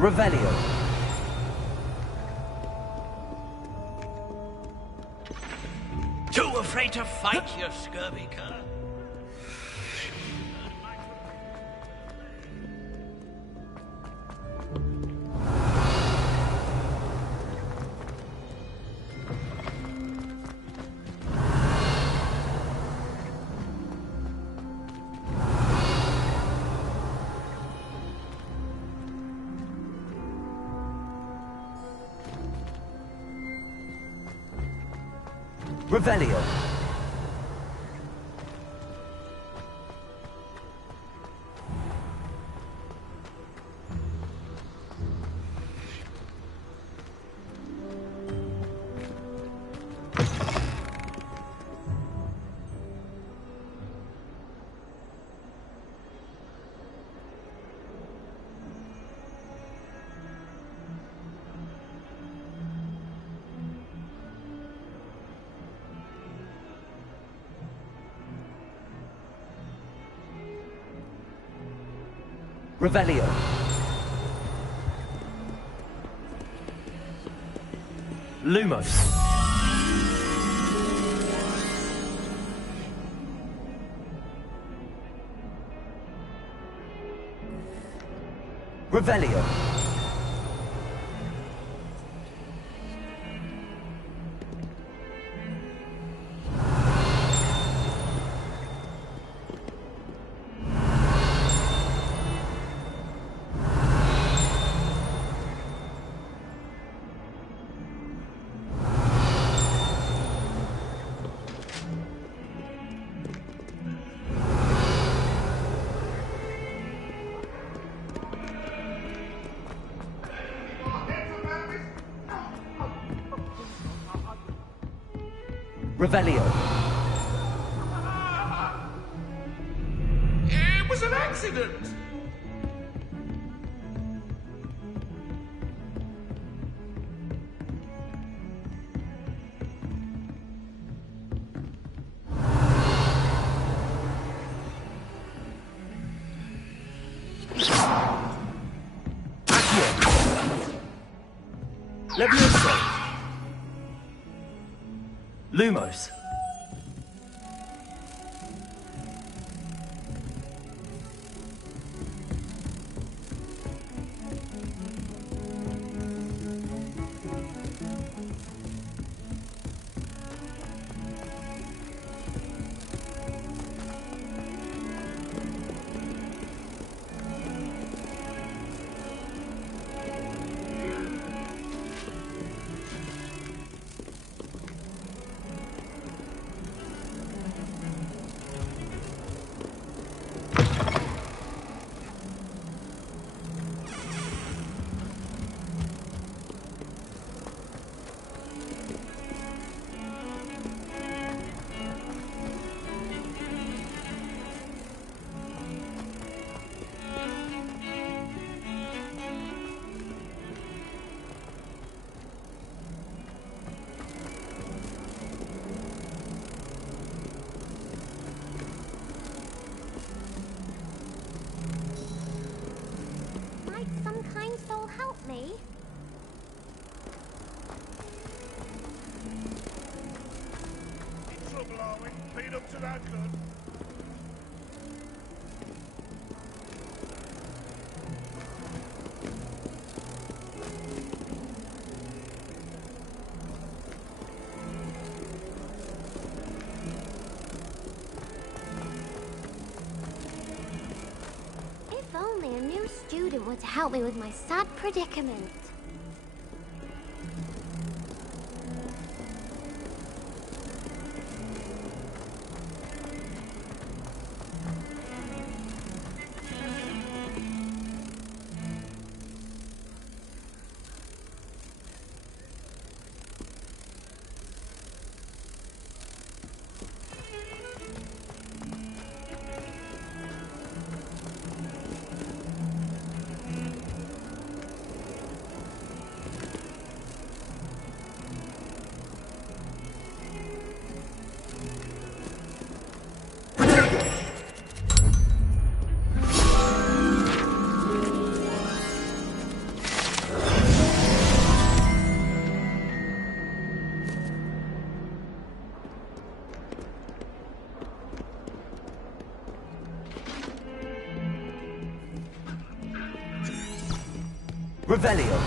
Revelio. Too afraid to fight, you scurvy cur? Revelio. Revelio. Lumos. Revelio. Revelio. It was an accident! Levioso. Lumos. If only a new student were to help me with my sad predicament. Revelio.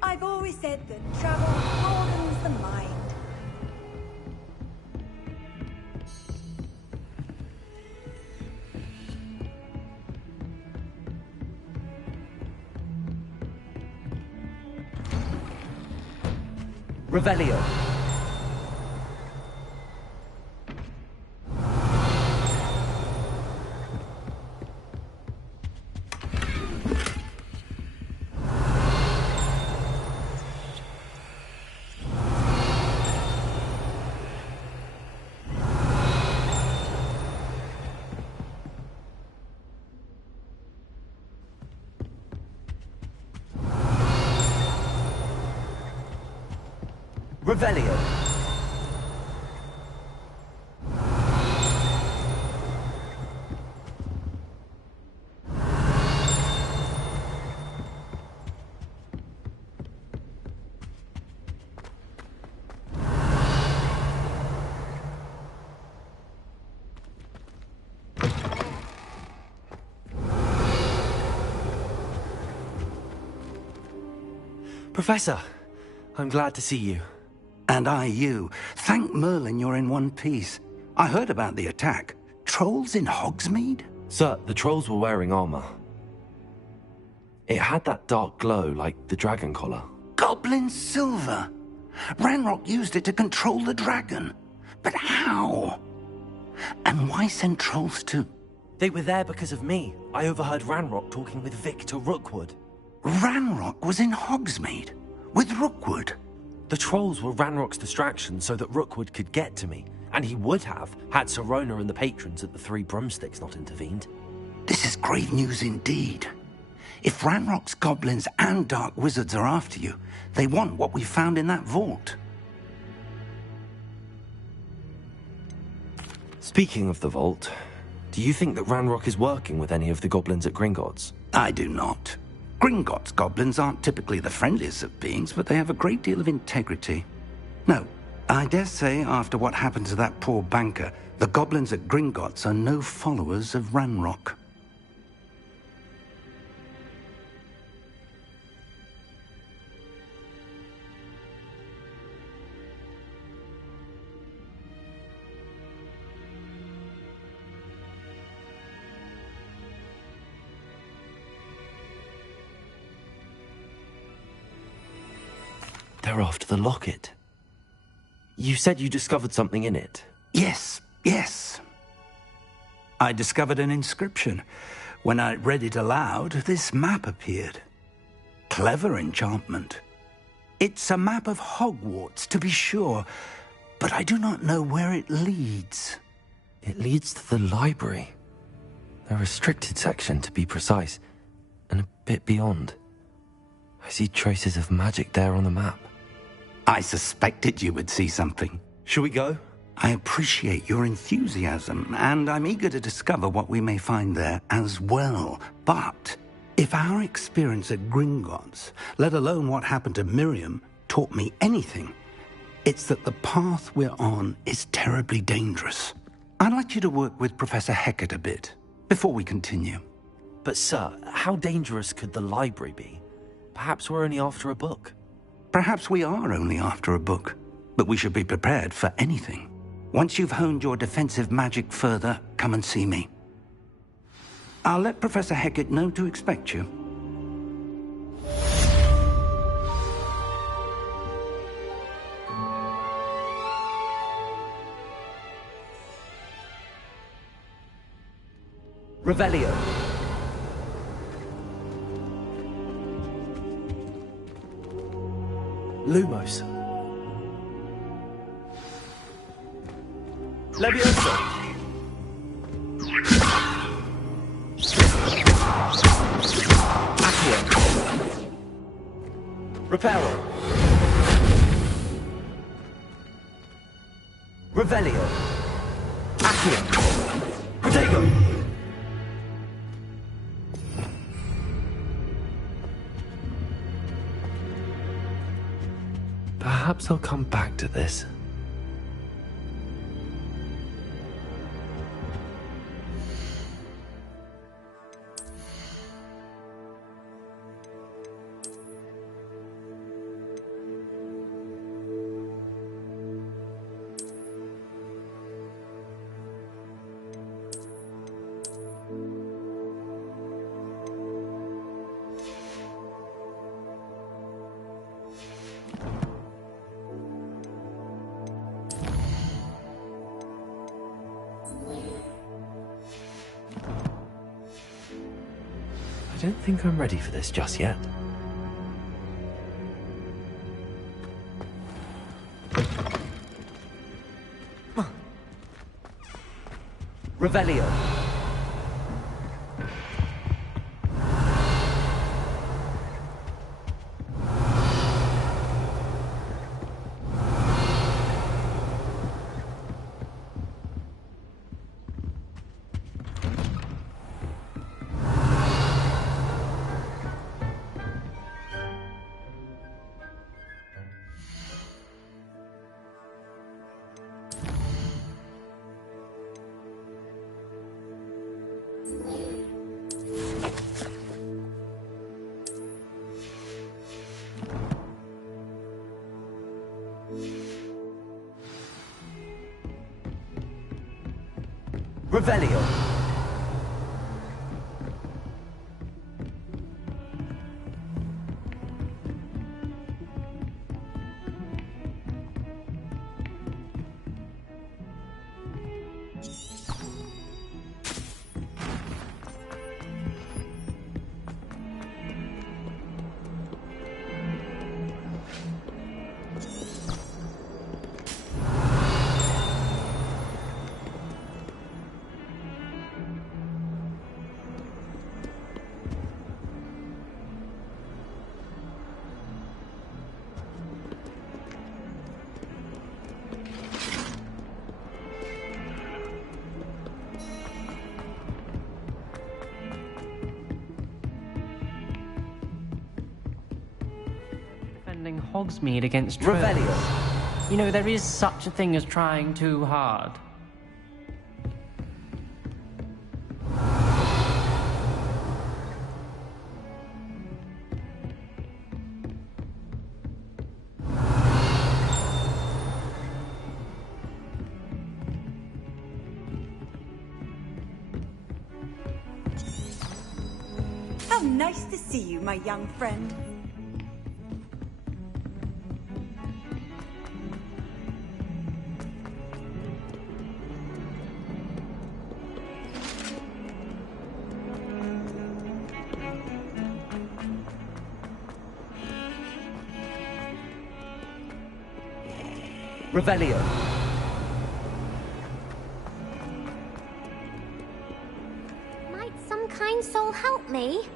I've always said that travel broadens the mind. Revelio. Revelio. Professor, I'm glad to see you. And I you. Thank Merlin you're in one piece. I heard about the attack. Trolls in Hogsmeade? Sir, the trolls were wearing armor. It had that dark glow like the dragon collar. Goblin silver! Ranrock used it to control the dragon. But how? And why send trolls too? They were there because of me. I overheard Ranrock talking with Victor Rookwood. Ranrock was in Hogsmeade? With Rookwood? The trolls were Ranrock's distraction so that Rookwood could get to me, and he would have had Sirona and the patrons at the Three Broomsticks not intervened. This is grave news indeed. If Ranrock's goblins and dark wizards are after you, they want what we found in that vault. Speaking of the vault, do you think that Ranrock is working with any of the goblins at Gringotts? I do not. Gringotts goblins aren't typically the friendliest of beings, but they have a great deal of integrity. No, I dare say after what happened to that poor banker, the goblins at Gringotts are no followers of Ranrock. They're after the locket. You said you discovered something in it. Yes. I discovered an inscription. When I read it aloud, this map appeared. Clever enchantment. It's a map of Hogwarts, to be sure, but I do not know where it leads. It leads to the library. The restricted section, to be precise, and a bit beyond. I see traces of magic there on the map. I suspected you would see something. Shall we go? I appreciate your enthusiasm, and I'm eager to discover what we may find there as well. But if our experience at Gringotts, let alone what happened to Miriam, taught me anything, it's that the path we're on is terribly dangerous. I'd like you to work with Professor Hecat a bit before we continue. But sir, how dangerous could the library be? Perhaps we're only after a book. Perhaps we are only after a book, but we should be prepared for anything. Once you've honed your defensive magic further, come and see me. I'll let Professor Hecat know to expect you. Revelio. Lumos. Levioso. Accio. Reparo. Revelio. Accio. Perhaps I'll come back to this. I don't think I'm ready for this just yet. Revelio. Revelio. Defending Hogsmeade against trolls. Revelio. You know, there is such a thing as trying too hard. How nice to see you, my young friend. Revelio. Might some kind soul help me?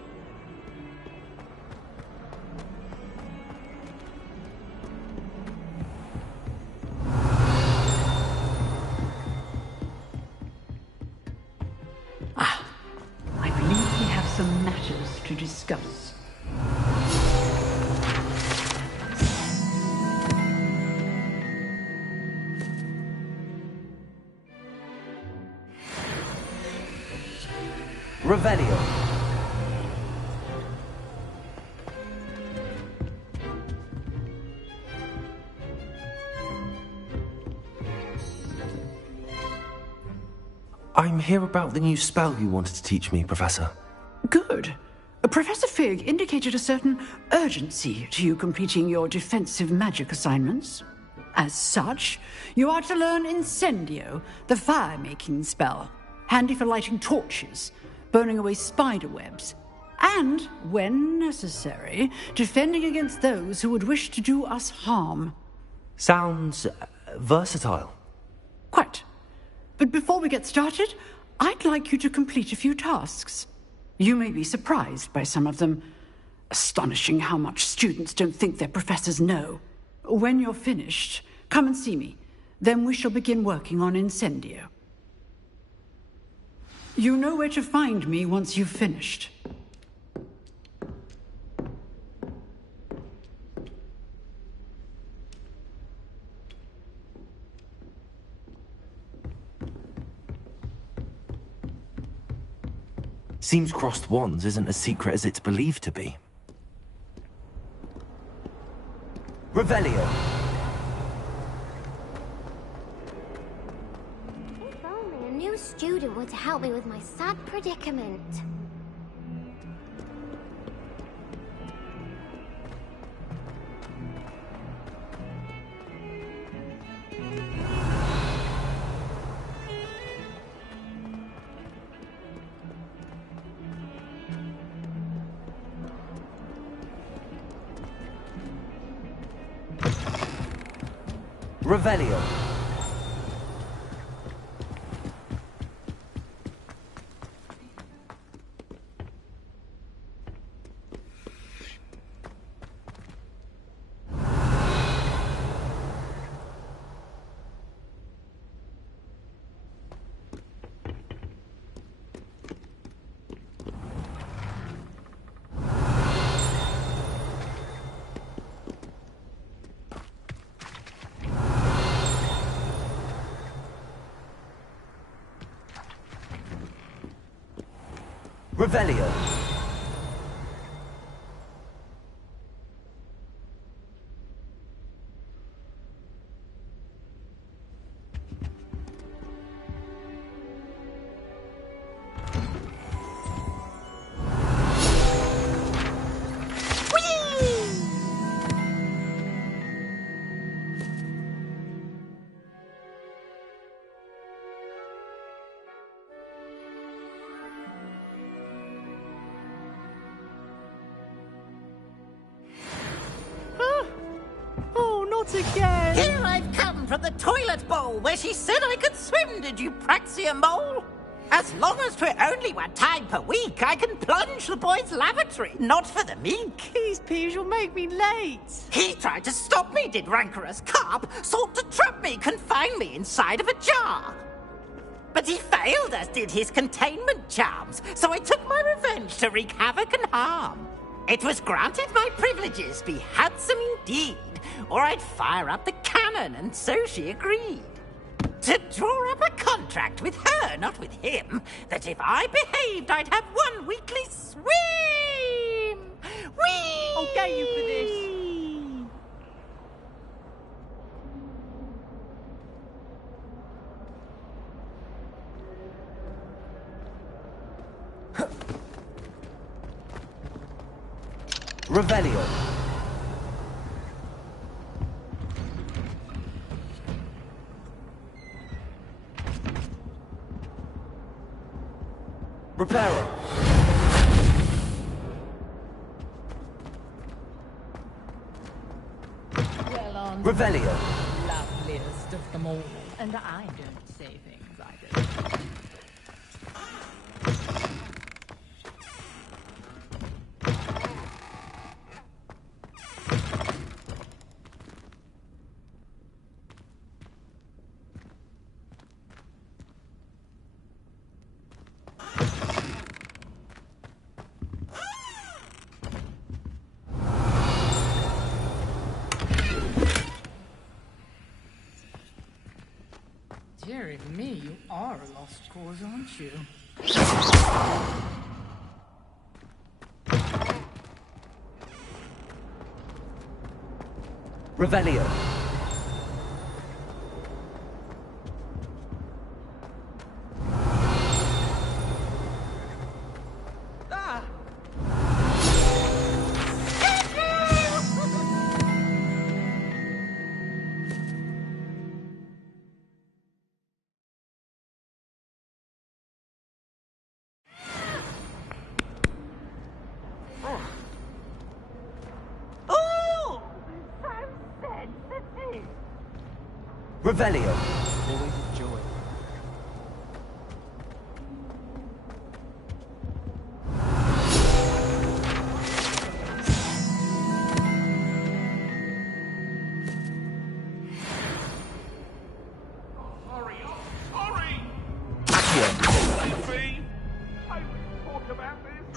I believe we have some matters to discuss. Revelio. I'm here about the new spell you wanted to teach me, Professor. Good. Professor Fig indicated a certain urgency to you completing your defensive magic assignments. As such, you are to learn Incendio, the fire-making spell, handy for lighting torches, burning away spider webs, and, when necessary, defending against those who would wish to do us harm. Sounds versatile. Quite. But before we get started, I'd like you to complete a few tasks. You may be surprised by some of them. Astonishing how much students don't think their professors know. When you're finished, come and see me. Then we shall begin working on Incendio. You know where to find me once you've finished. Seems crossed wands isn't as secret as it's believed to be. Revelio. If only a new student were to help me with my sad predicament. Revelio. Revelio. Here I've come from the toilet bowl where she said I could swim, did you Praxia Mole? As long as 'twere only 1 time per week, I can plunge the boy's lavatory, not for the meek. Please, Peeves, you'll make me late. He tried to stop me, did rancorous carp, sought to trap me, confine me inside of a jar. But he failed, as did his containment charms, so I took my revenge to wreak havoc and harm. It was granted my privileges be handsome indeed, or I'd fire up the cannon, and so she agreed. To draw up a contract with her, not with him, that if I behaved, I'd have 1 weekly swim! Whee! I'll get you for this. Revelio. Reparo. Well on. Revelio. Loveliest of them all. And I don't say things I don't. Dearie me, you are a lost cause, aren't you? Revelio. Revelio. Always a joy.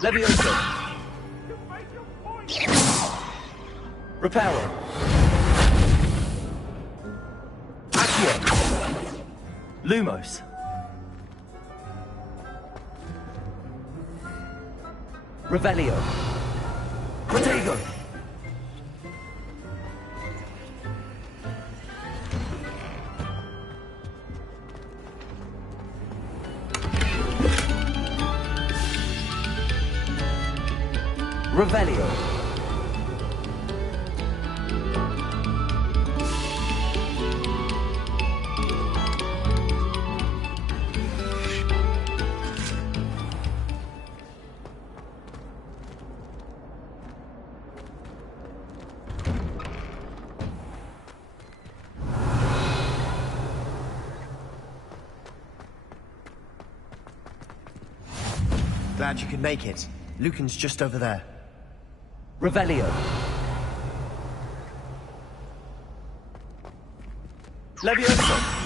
Levioso. Reparo. Accio. Lumos. Revelio. Protego. Revelio. Glad you could make it. Lucan's just over there. Revelio. Levioso!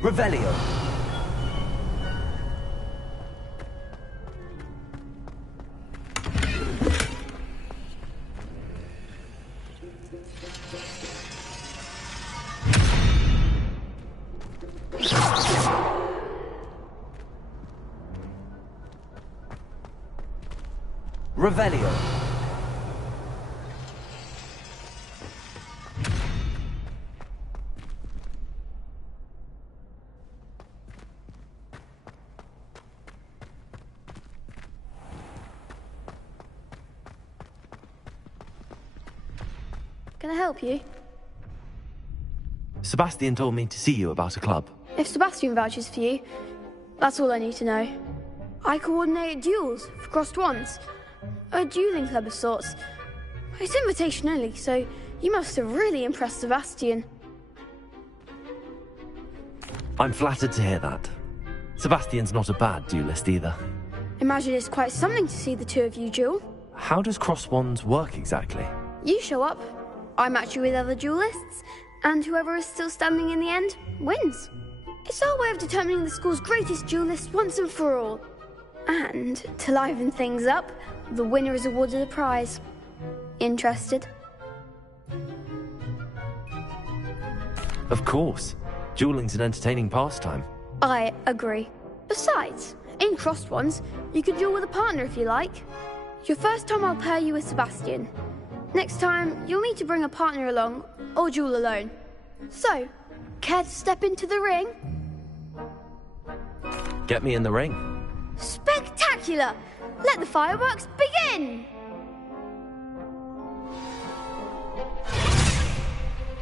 Revelio. Revelio. Can I help you? Sebastian told me to see you about a club. If Sebastian vouches for you, that's all I need to know. I coordinate duels for crossed wands. A dueling club of sorts. It's invitation only, so you must have really impressed Sebastian. I'm flattered to hear that. Sebastian's not a bad duelist either. Imagine it's quite something to see the two of you duel. How does cross wands work exactly? You show up, I match you with other duelists, and whoever is still standing in the end wins. It's our way of determining the school's greatest duelist once and for all. And to liven things up, the winner is awarded a prize. Interested? Of course. Dueling's an entertaining pastime. I agree. Besides, in crossed ones, you can duel with a partner if you like. Your first time I'll pair you with Sebastian. Next time, you'll need to bring a partner along, or duel alone. So, care to step into the ring? Get me in the ring. Spectacular! Let the fireworks begin!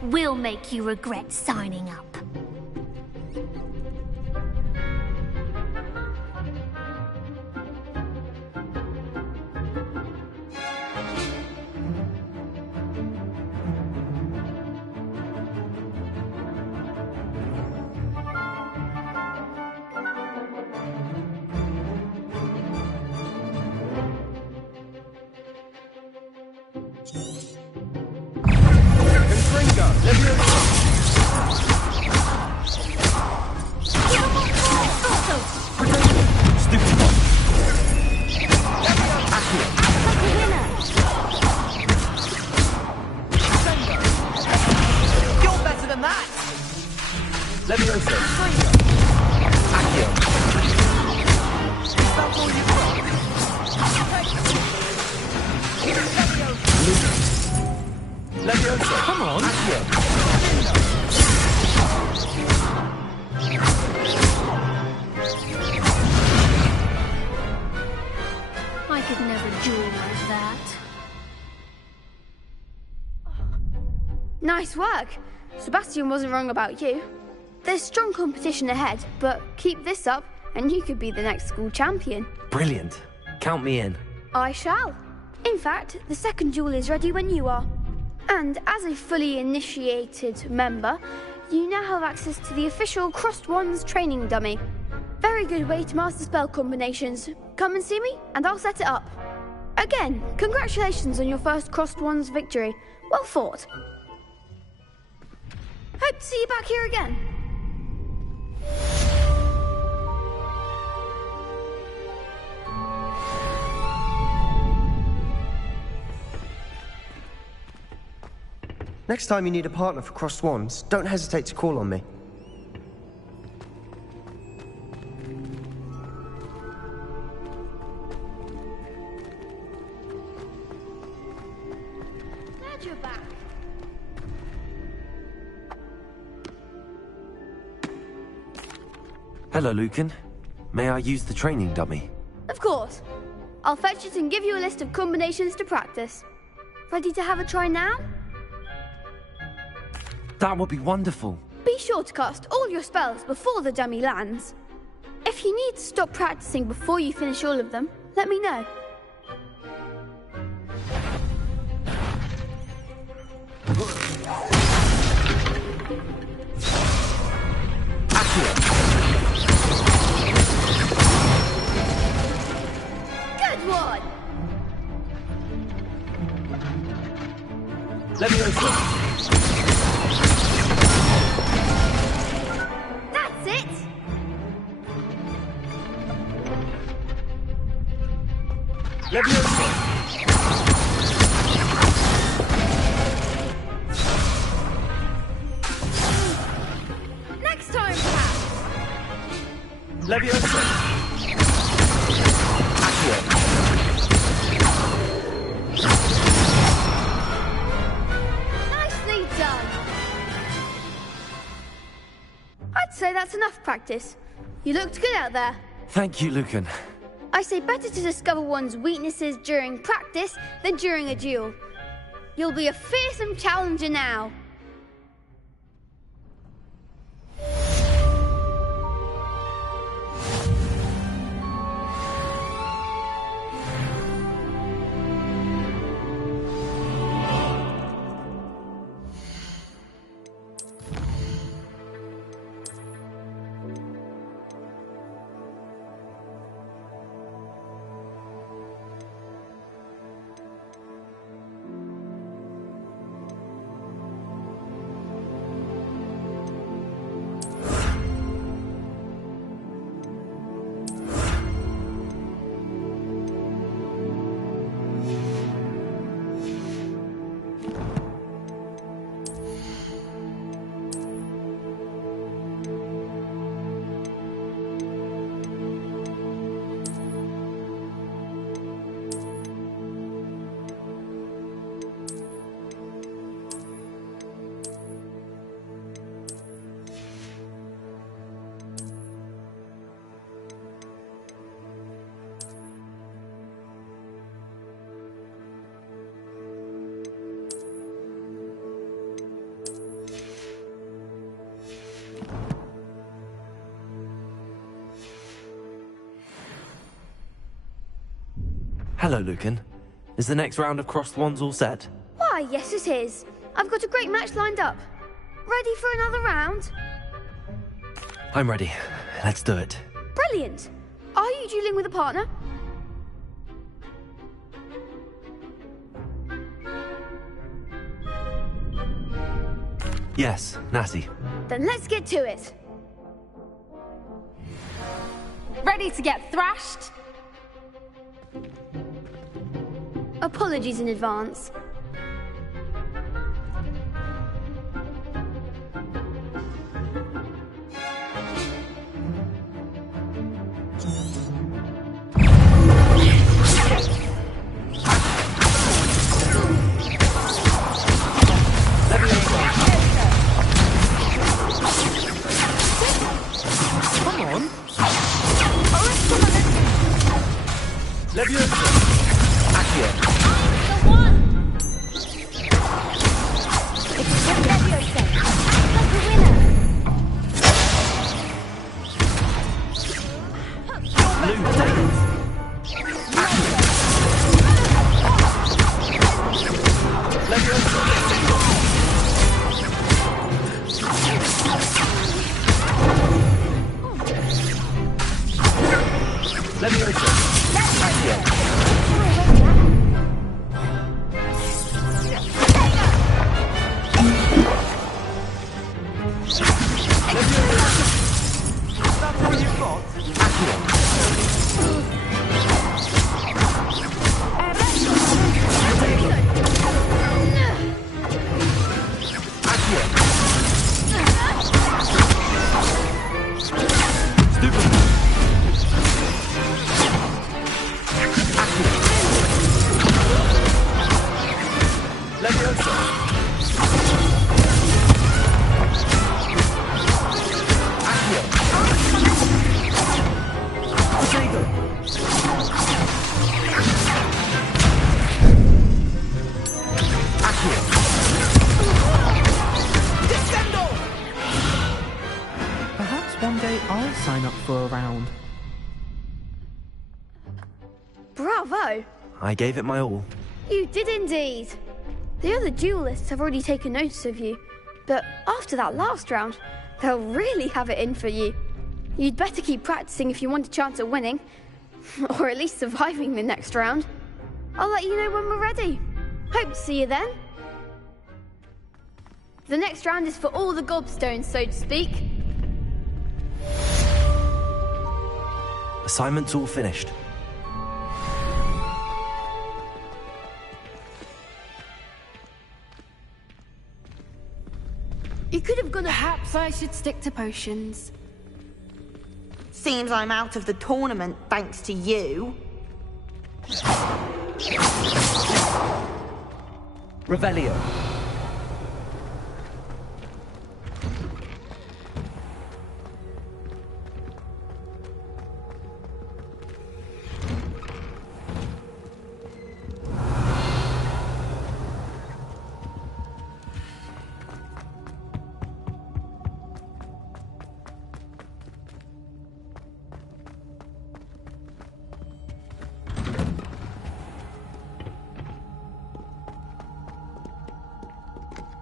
We'll make you regret signing up. Levioso. Accio. That's all you've got. Levioso. Come on. Accio. I could never duel like that. Nice work. Sebastian wasn't wrong about you. There's strong competition ahead, but keep this up and you could be the next school champion. Brilliant. Count me in. I shall. In fact, the second duel is ready when you are. And as a fully initiated member, you now have access to the official Crossed Wands training dummy. Very good way to master spell combinations. Come and see me, and I'll set it up. Again, congratulations on your first Crossed Wands victory. Well fought. Hope to see you back here again. Next time you need a partner for Crossed Wands, don't hesitate to call on me. Glad you're back. Hello, Lucan. May I use the training dummy? Of course. I'll fetch it and give you a list of combinations to practice. Ready to have a try now? That would be wonderful. Be sure to cast all your spells before the dummy lands. If you need to stop practicing before you finish all of them, let me know. Good one! Levioso. That's it! Levioso. Next time, perhaps! Levioso. Accio. Nicely done! I'd say that's enough practice. You looked good out there. Thank you, Lucan. I say better to discover one's weaknesses during practice than during a duel. You'll be a fearsome challenger now. Hello, Lucan. Is the next round of Crossed Wands all set? Why, yes it is. I've got a great match lined up. Ready for another round? I'm ready. Let's do it. Brilliant. Are you dueling with a partner? Yes, Natty. Then let's get to it. Ready to get thrashed? Apologies in advance. Leviosa! Accio! The one! It's Leviosa! Like a winner! Blue, take it! Leviosa! Leviosa! Accio! That's all you've got? Accio! Perhaps one day I'll sign up for a round. Bravo! I gave it my all. You did indeed. The other duelists have already taken notice of you, but after that last round, they'll really have it in for you. You'd better keep practicing if you want a chance at winning, or at least surviving the next round. I'll let you know when we're ready. Hope to see you then. The next round is for all the gobstones, so to speak. Assignment's all finished. You could have gone. Perhaps I should stick to potions. Seems I'm out of the tournament thanks to you. Revelio.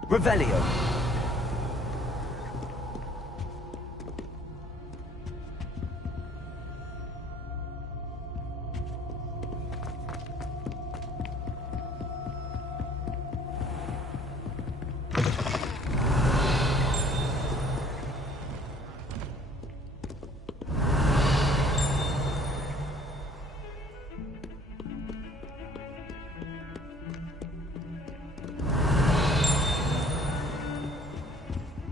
Revelio.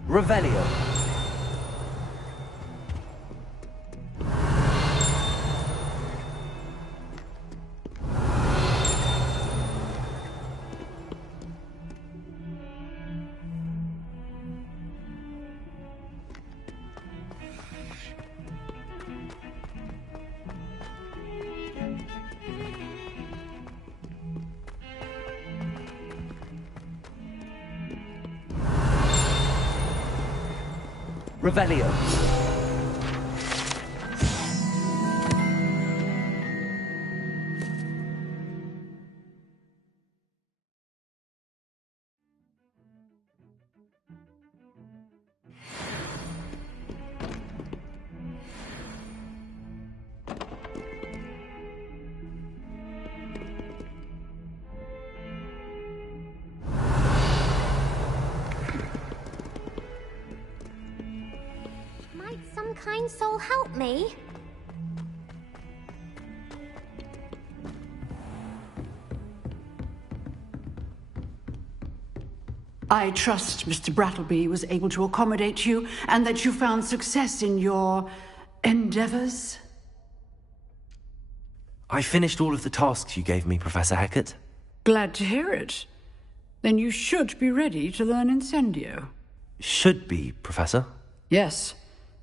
Revelio. Revelio. Some kind soul help me? I trust Mr. Brattleby was able to accommodate you and that you found success in your endeavors. I finished all of the tasks you gave me, Professor Hecat. Glad to hear it. Then you should be ready to learn Incendio. Should be, Professor. Yes.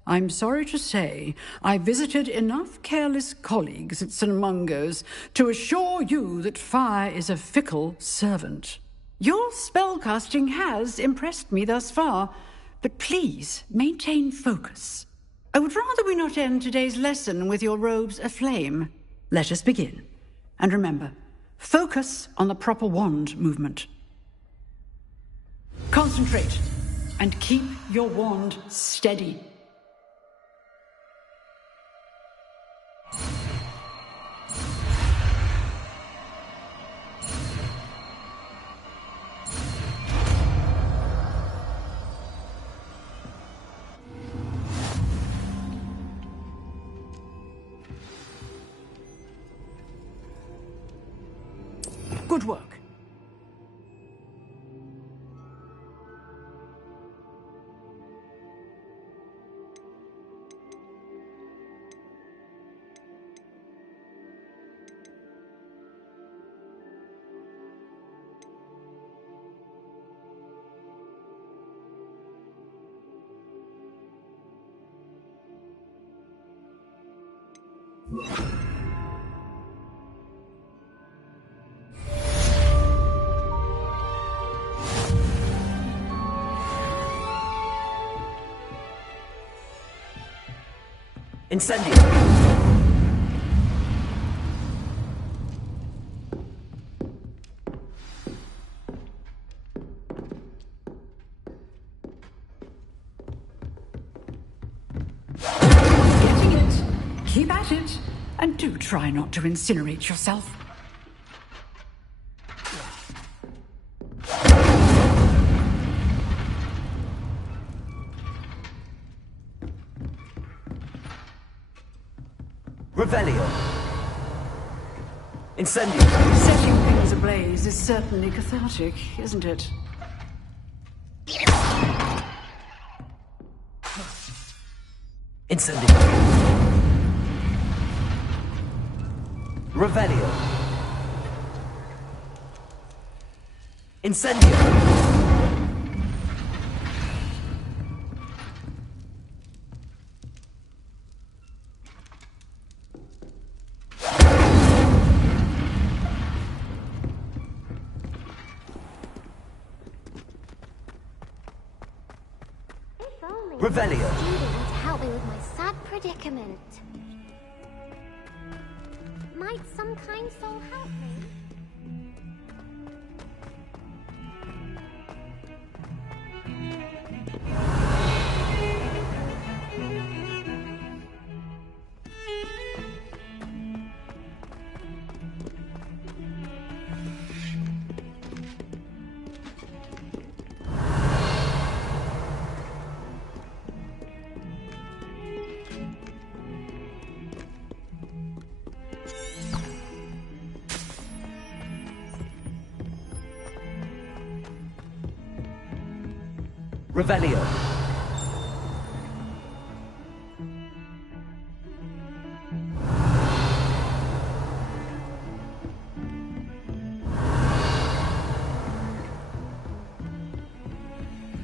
I'm sorry to say I visited enough careless colleagues at St. Mungo's to assure you that fire is a fickle servant. Your spellcasting has impressed me thus far, but please maintain focus. I would rather we not end today's lesson with your robes aflame. Let us begin. And remember, focus on the proper wand movement. Concentrate and keep your wand steady. Good work. Incendio! Getting it. Keep at it. And do try not to incinerate yourself. Revelio. Incendio. Setting things ablaze is certainly cathartic, isn't it? Incendio. Revelio. Incendio. Revelio. Student to help me with my sad predicament. Might some kind soul help me? Revelio.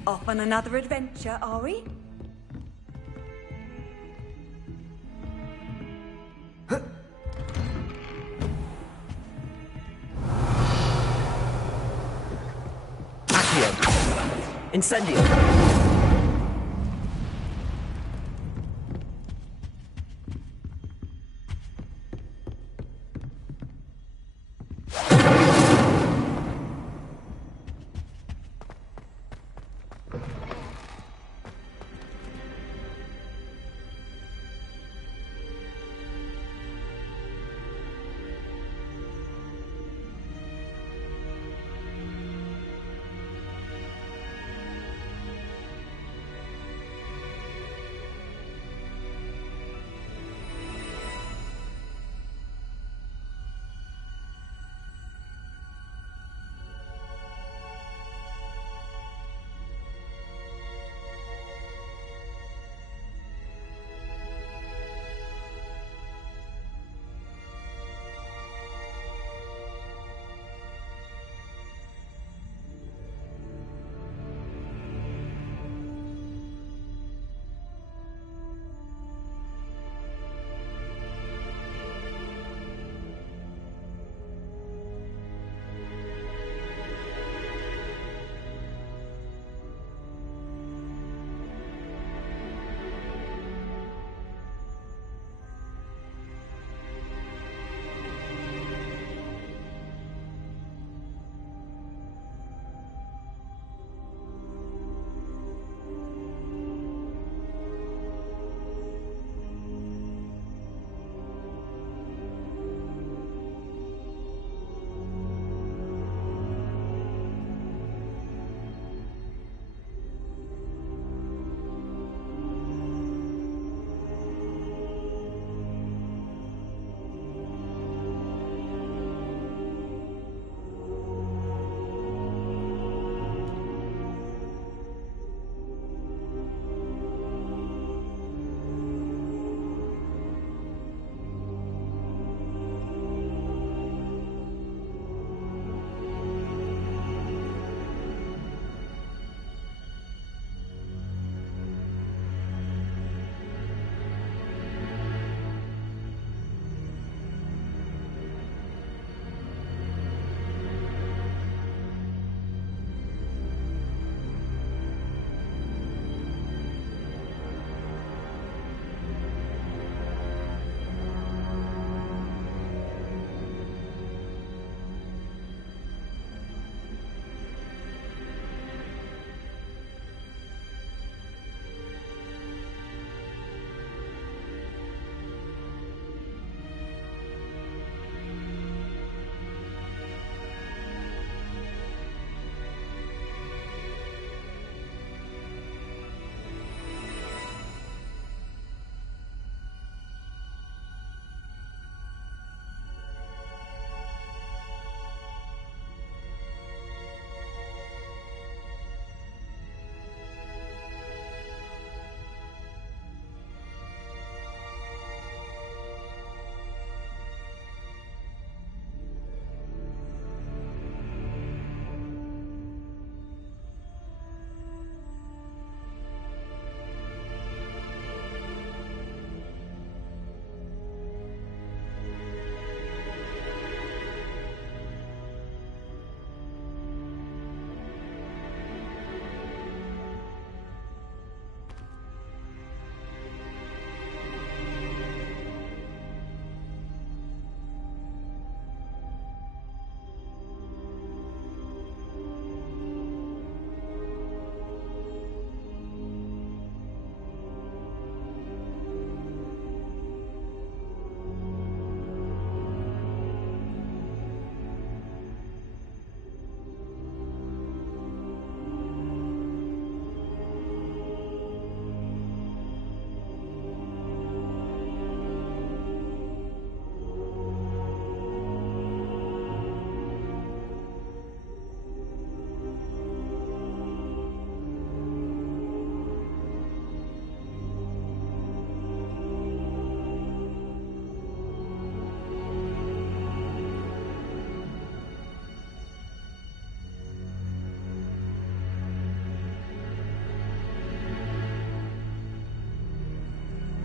Off on another adventure, are we? Accio. Incendio.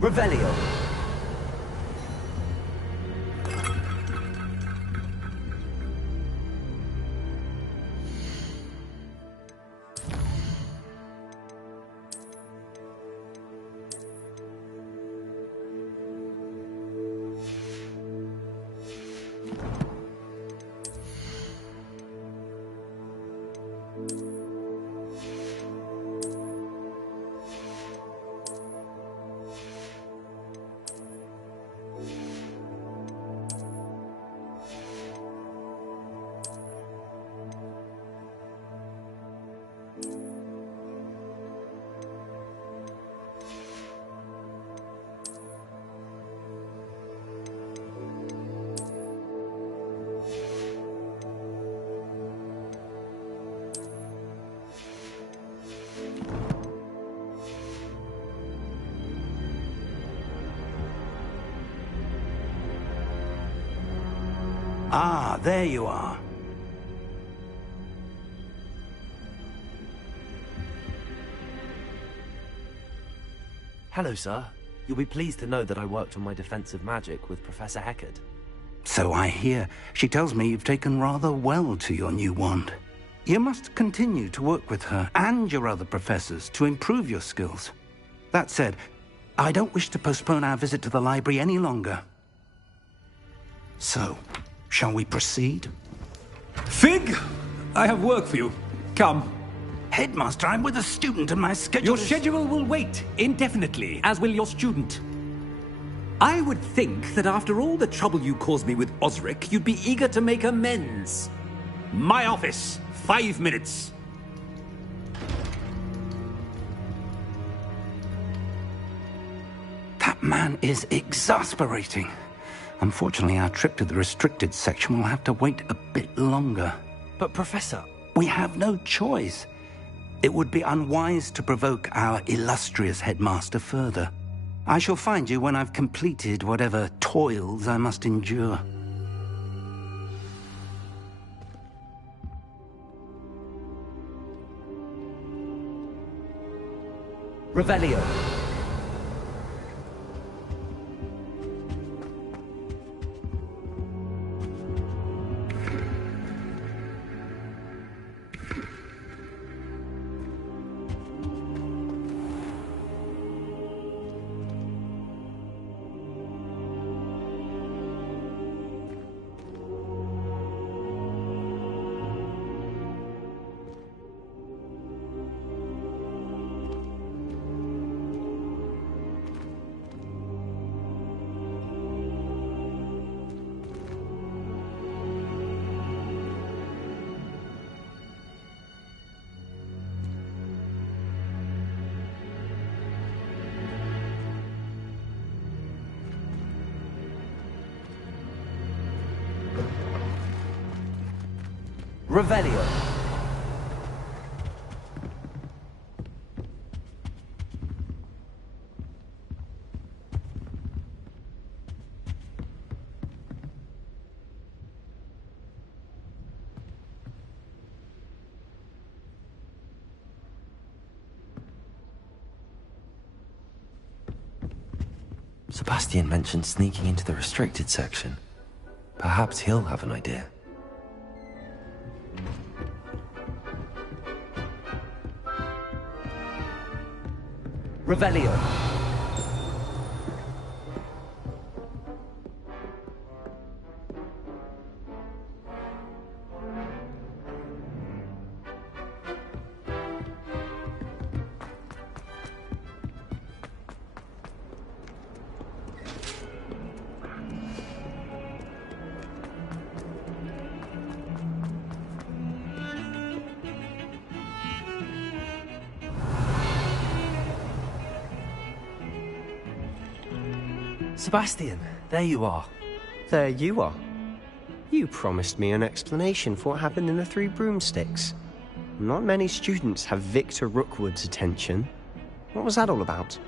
Revelio. Ah, there you are. Hello, sir. You'll be pleased to know that I worked on my defensive magic with Professor Heckard. So I hear. She tells me you've taken rather well to your new wand. You must continue to work with her and your other professors to improve your skills. That said, I don't wish to postpone our visit to the library any longer. So, shall we proceed? Fig, I have work for you. Come. Headmaster, I'm with a student and my schedule Your schedule will wait indefinitely, as will your student. I would think that after all the trouble you caused me with Osric, you'd be eager to make amends. My office, 5 minutes. That man is exasperating. Unfortunately, our trip to the restricted section will have to wait a bit longer. But, Professor... We have no choice. It would be unwise to provoke our illustrious headmaster further. I shall find you when I've completed whatever toils I must endure. Revelio. Revelio. Sebastian mentioned sneaking into the restricted section. Perhaps he'll have an idea. Revelio. Sebastian, there you are. There you are. You promised me an explanation for what happened in the Three Broomsticks. Not many students have Victor Rookwood's attention. What was that all about?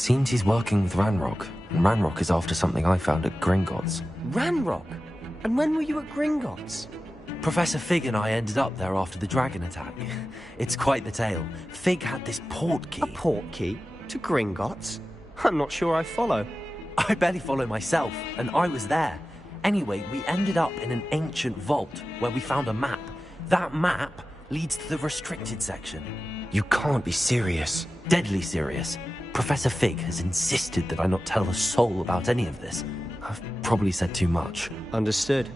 Seems he's working with Ranrock, and Ranrock is after something I found at Gringotts. Ranrock? And when were you at Gringotts? Professor Fig and I ended up there after the dragon attack. It's quite the tale. Fig had this port key. A port key? To Gringotts? I'm not sure I follow. I barely follow myself, and I was there. Anyway, we ended up in an ancient vault where we found a map. That map leads to the restricted section. You can't be serious. Deadly serious. Professor Fig has insisted that I not tell a soul about any of this. I've probably said too much. Understood.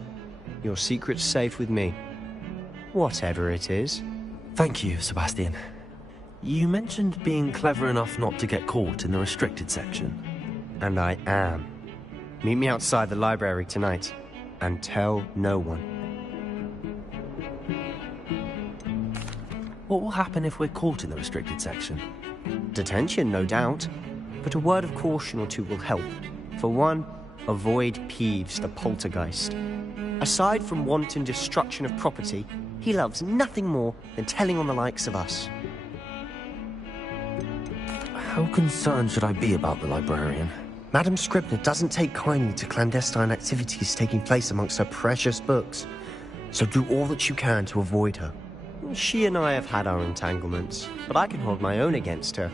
Your secret's safe with me. Whatever it is. Thank you, Sebastian. You mentioned being clever enough not to get caught in the restricted section. And I am. Meet me outside the library tonight, and tell no one. What will happen if we're caught in the restricted section? Detention, no doubt. But a word of caution or two will help. For one, avoid Peeves, the poltergeist. Aside from wanton destruction of property, he loves nothing more than telling on the likes of us. How concerned should I be about the librarian? Madame Scribner doesn't take kindly to clandestine activities taking place amongst her precious books, so do all that you can to avoid her. She and I have had our entanglements, but I can hold my own against her.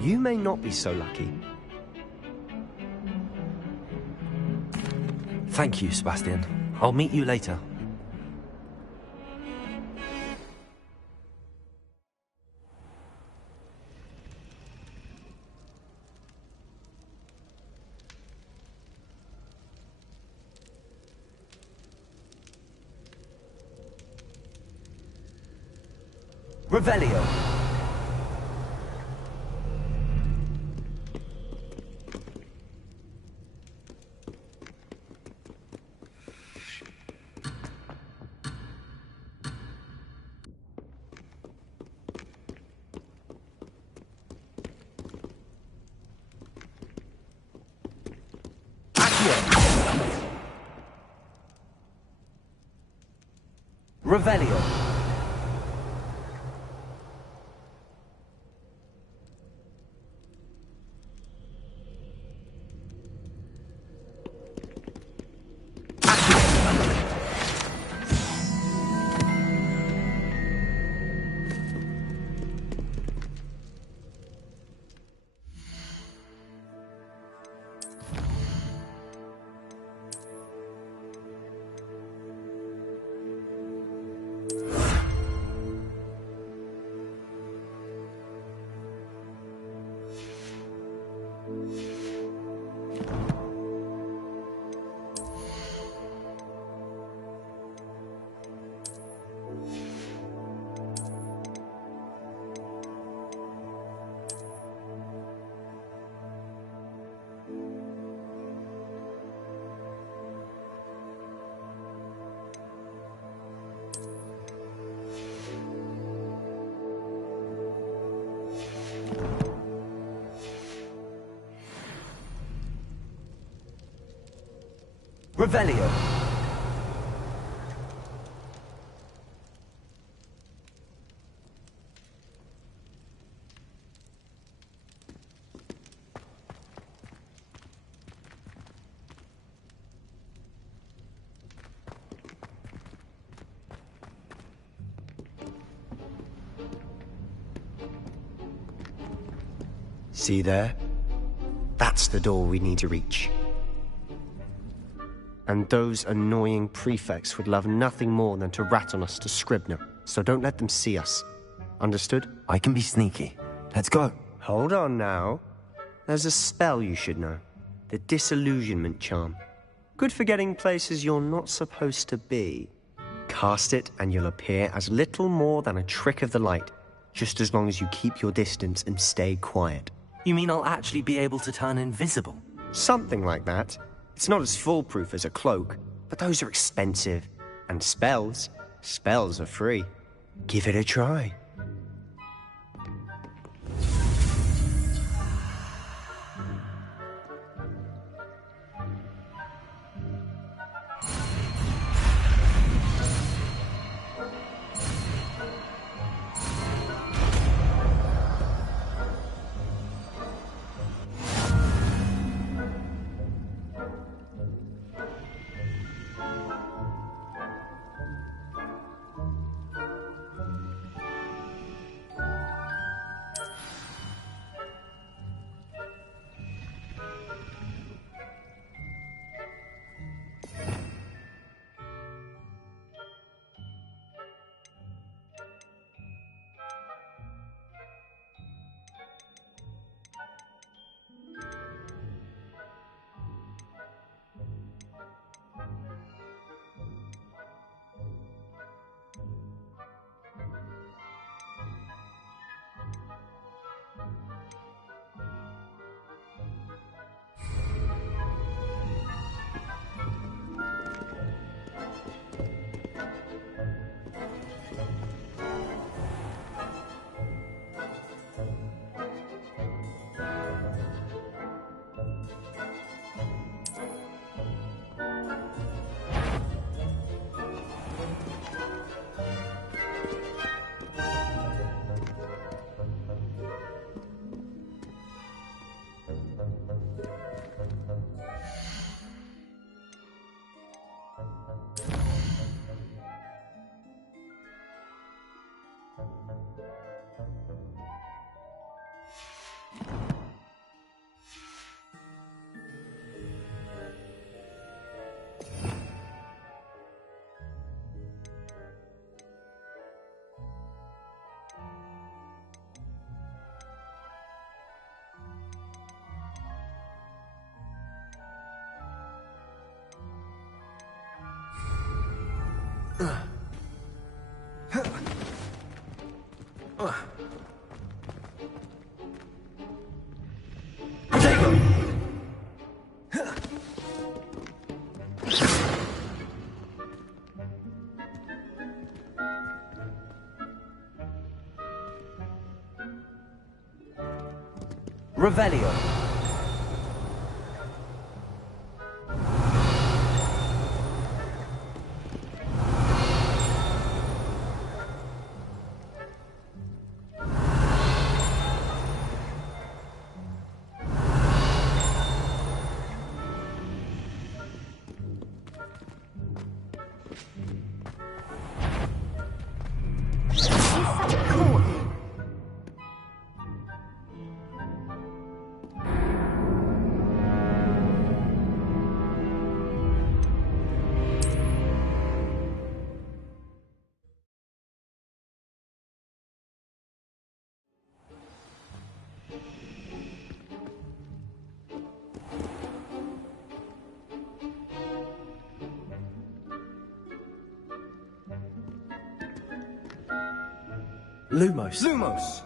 You may not be so lucky. Thank you, Sebastian. I'll meet you later. Revelio. Revelio. Revelio. See there? That's the door we need to reach. And those annoying prefects would love nothing more than to rat on us to Scribner, so don't let them see us. Understood? I can be sneaky. Let's go. Hold on now. There's a spell you should know. The Disillusionment Charm. Good for getting places you're not supposed to be. Cast it and you'll appear as little more than a trick of the light, just as long as you keep your distance and stay quiet. You mean I'll actually be able to turn invisible? Something like that. It's not as foolproof as a cloak, but those are expensive. And spells are free. Give it a try. Revelio. Lumos. Lumos!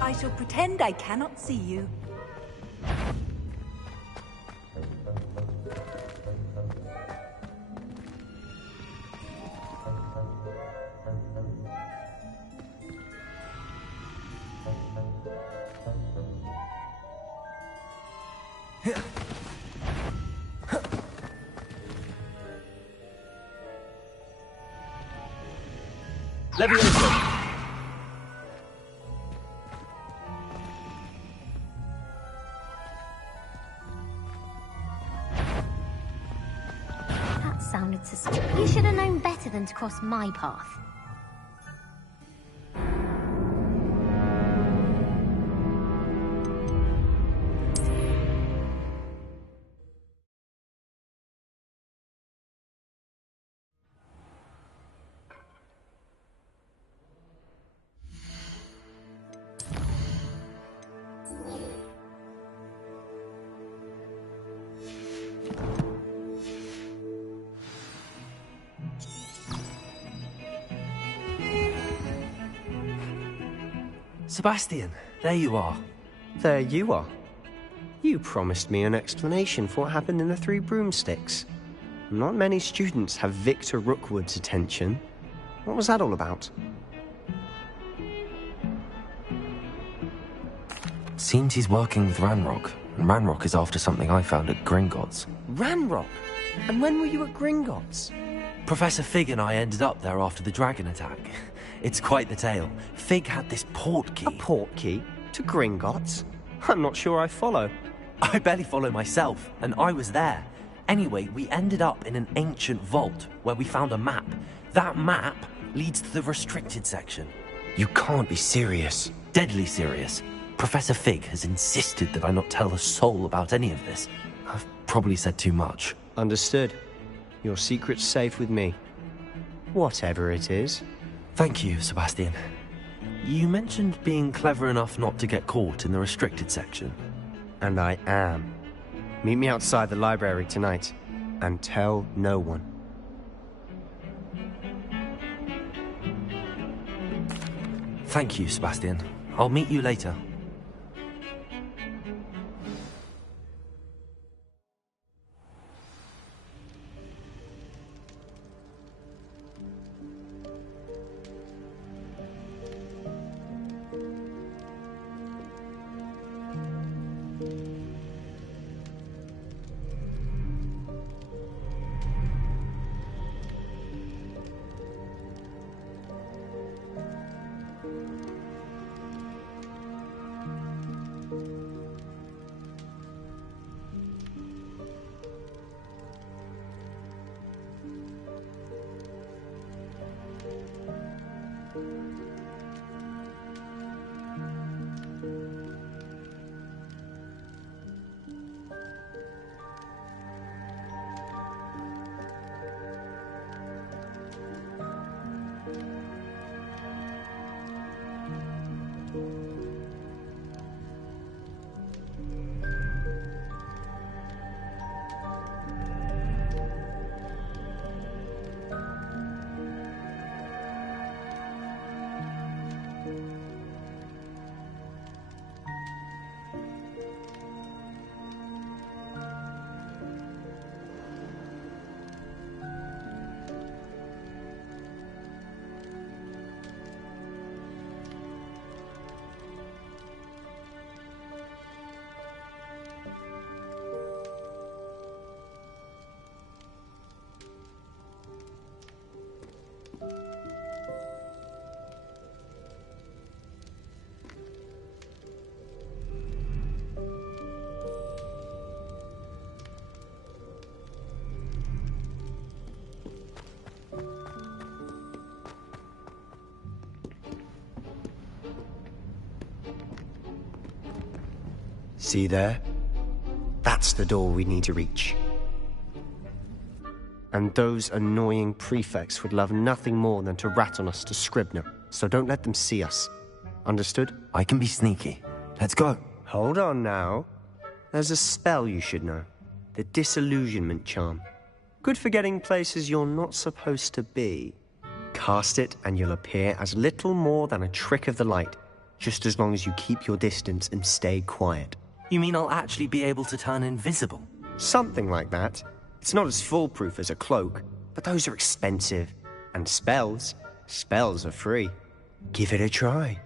I shall pretend I cannot see you. Levioso! That sounded suspicious. You should have known better than to cross my path. Sebastian, there you are. There you are. You promised me an explanation for what happened in the Three Broomsticks. Not many students have Victor Rookwood's attention. What was that all about? Seems he's working with Ranrock, and Ranrock is after something I found at Gringotts. Ranrock? And when were you at Gringotts? Professor Fig and I ended up there after the dragon attack. It's quite the tale. Fig had this port key. A port key? To Gringotts? I'm not sure I follow. I barely follow myself, and I was there. Anyway, we ended up in an ancient vault where we found a map. That map leads to the restricted section. You can't be serious. Deadly serious. Professor Fig has insisted that I not tell a soul about any of this. I've probably said too much. Understood. Your secret's safe with me. Whatever it is. Thank you, Sebastian. You mentioned being clever enough not to get caught in the restricted section. And I am. Meet me outside the library tonight, and tell no one. Thank you, Sebastian. I'll meet you later. See there? That's the door we need to reach. And those annoying prefects would love nothing more than to rat on us to Scribner, so don't let them see us. Understood? I can be sneaky. Let's go. Hold on now. There's a spell you should know. The Disillusionment Charm. Good for getting places you're not supposed to be. Cast it and you'll appear as little more than a trick of the light, just as long as you keep your distance and stay quiet. You mean I'll actually be able to turn invisible? Something like that. It's not as foolproof as a cloak, but those are expensive. And spells are free. Give it a try.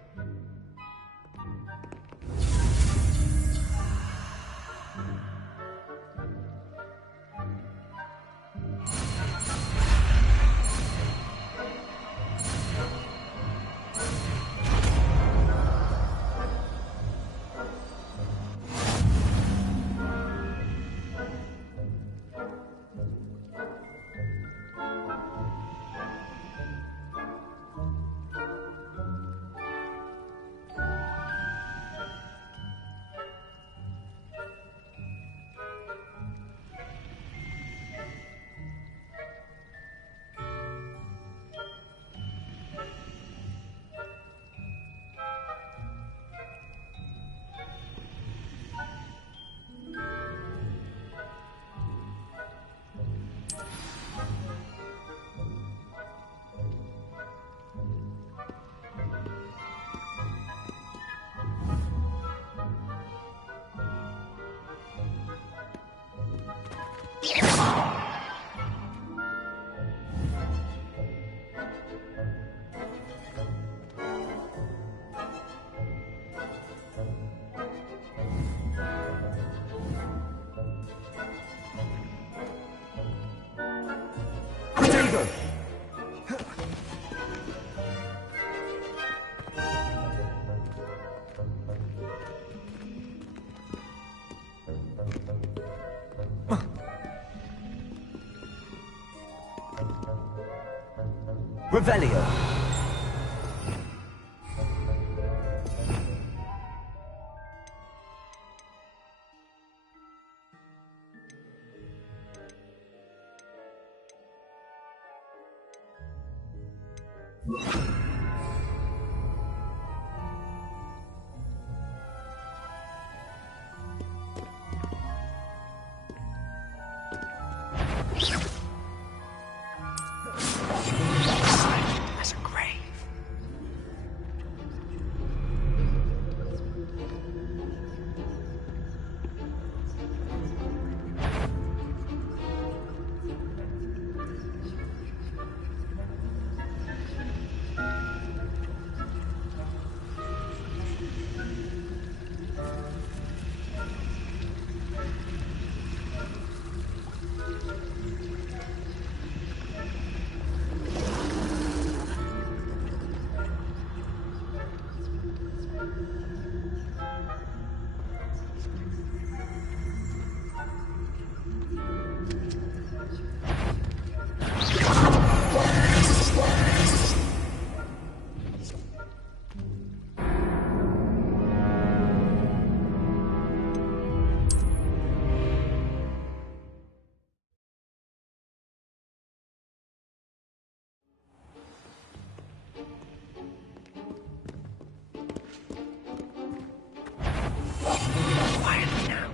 go. Revelio. As a grave. Quietly now.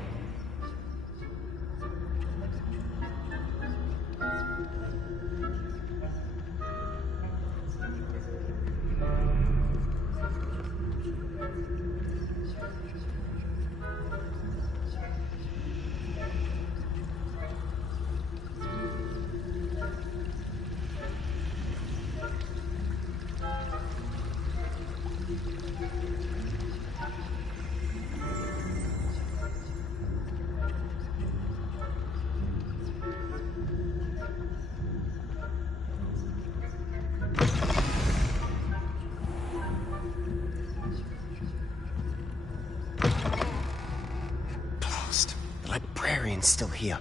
Blast. The librarian's still here.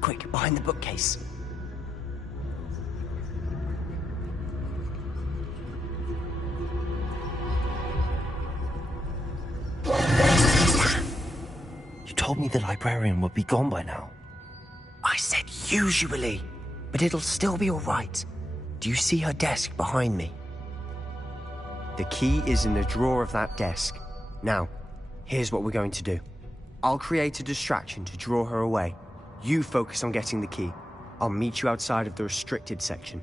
Quick, behind the bookcase. You told me the librarian would be gone by now. I said usually, but it'll still be all right. Do you see her desk behind me? The key is in the drawer of that desk. Now, here's what we're going to do. I'll create a distraction to draw her away. You focus on getting the key. I'll meet you outside of the restricted section.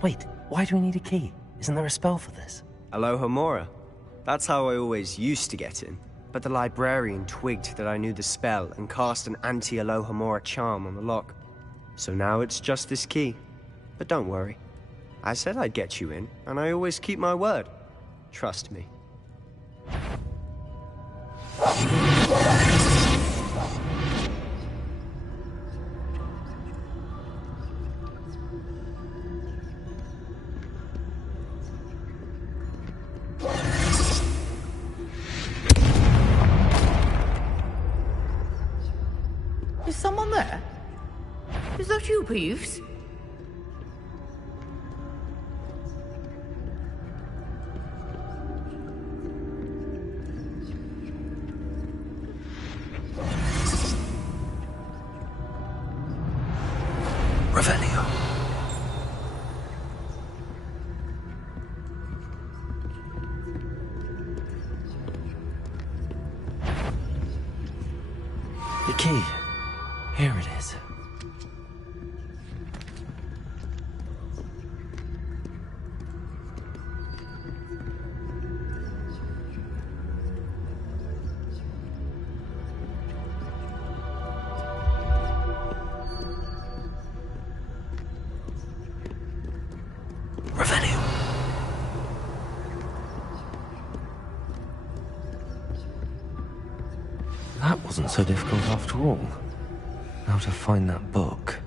Wait, why do we need a key? Isn't there a spell for this? Alohomora. That's how I always used to get in. But the librarian twigged that I knew the spell and cast an anti-Alohomora charm on the lock. So now it's just this key. But don't worry. I said I'd get you in, and I always keep my word. Trust me. Is someone there? Is that you, Peeves? Revelio. The key. Here it is. Revelio. That wasn't so difficult after all. Now to find that book.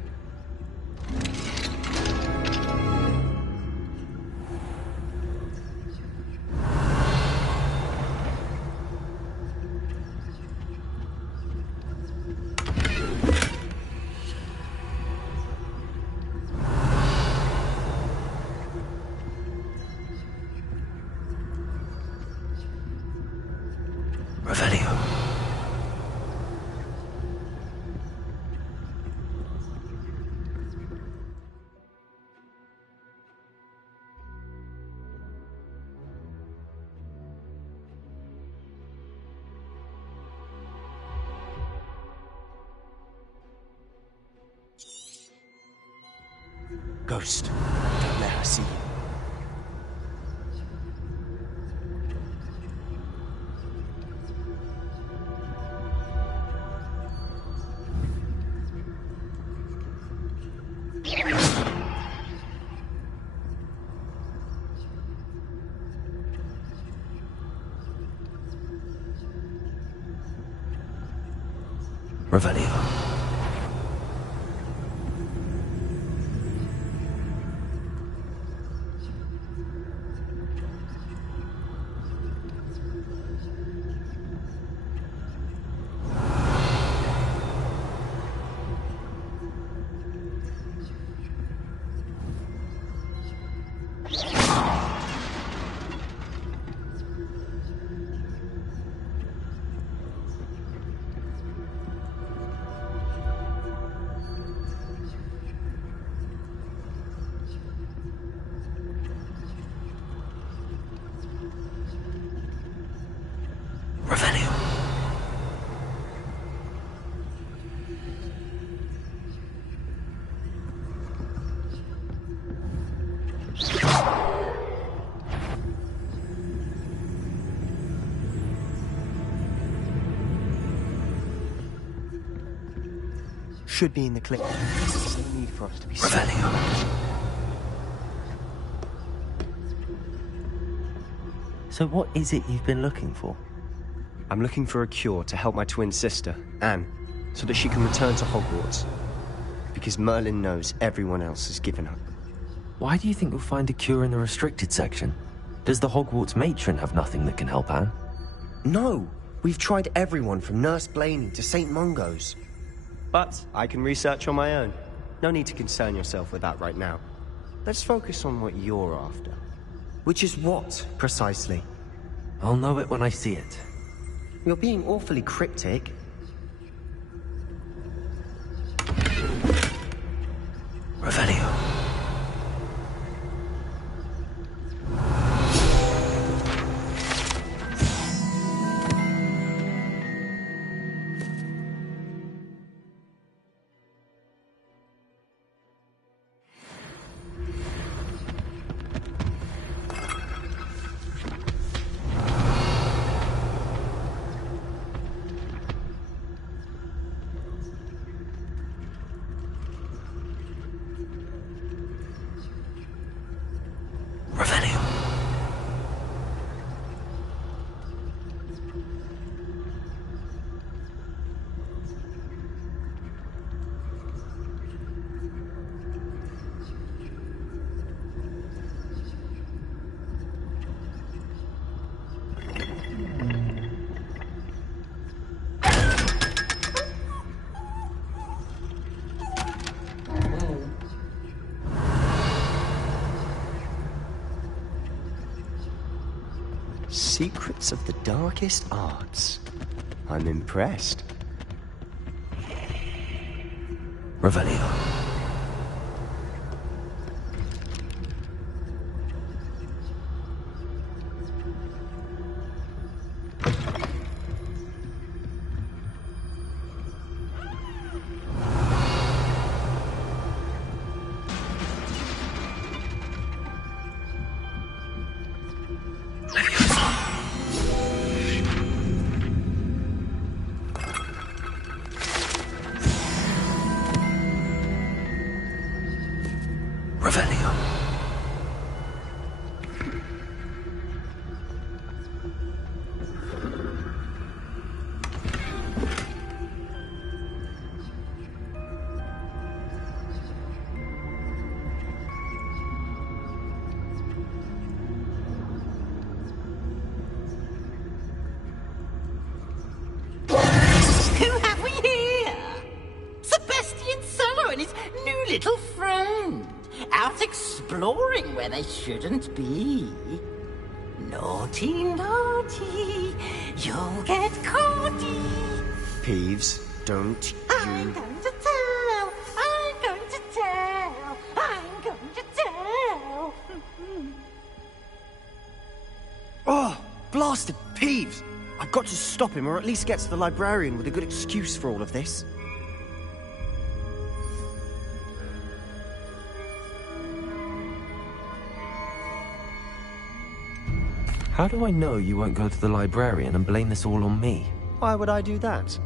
Revelio. Ghost, don't let her see you. Revelio. Revelio. Should be in the clip. There's no need for us to be Revelio. So what is it you've been looking for? I'm looking for a cure to help my twin sister, Anne, so that she can return to Hogwarts. Because Merlin knows everyone else has given up. Why do you think you'll find a cure in the restricted section? Does the Hogwarts matron have nothing that can help Anne? No! We've tried everyone from Nurse Blaney to St. Mungo's. But I can research on my own. No need to concern yourself with that right now. Let's focus on what you're after. Which is what, precisely? I'll know it when I see it. You're being awfully cryptic. Revelio. Secrets of the darkest arts. I'm impressed. Revelio. little friend, out exploring where they shouldn't be. Naughty, naughty, you'll get caughty. Peeves, don't I'm going to tell, I'm going to tell, I'm going to tell. Oh, blasted Peeves! I've got to stop him, or at least get to the librarian with a good excuse for all of this. How do I know you won't go to the librarian and blame this all on me? Why would I do that?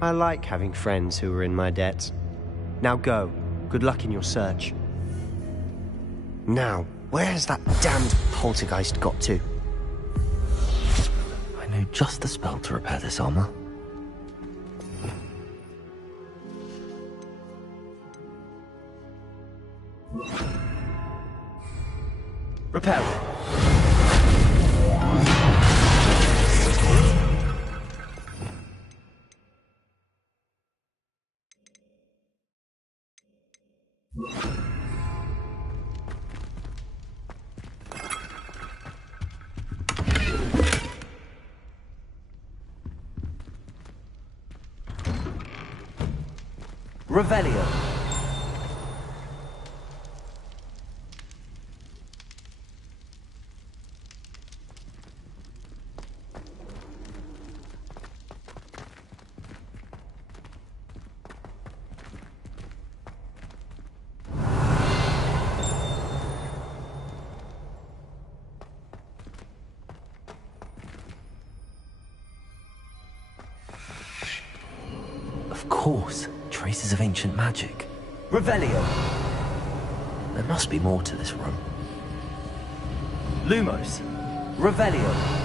I like having friends who are in my debt. Now go. Good luck in your search. Now, where's that damned poltergeist got to? I know just the spell to repair this armor. Repel. Revelio. Of course, traces of ancient magic. Revelio. There must be more to this room. Lumos. Revelio.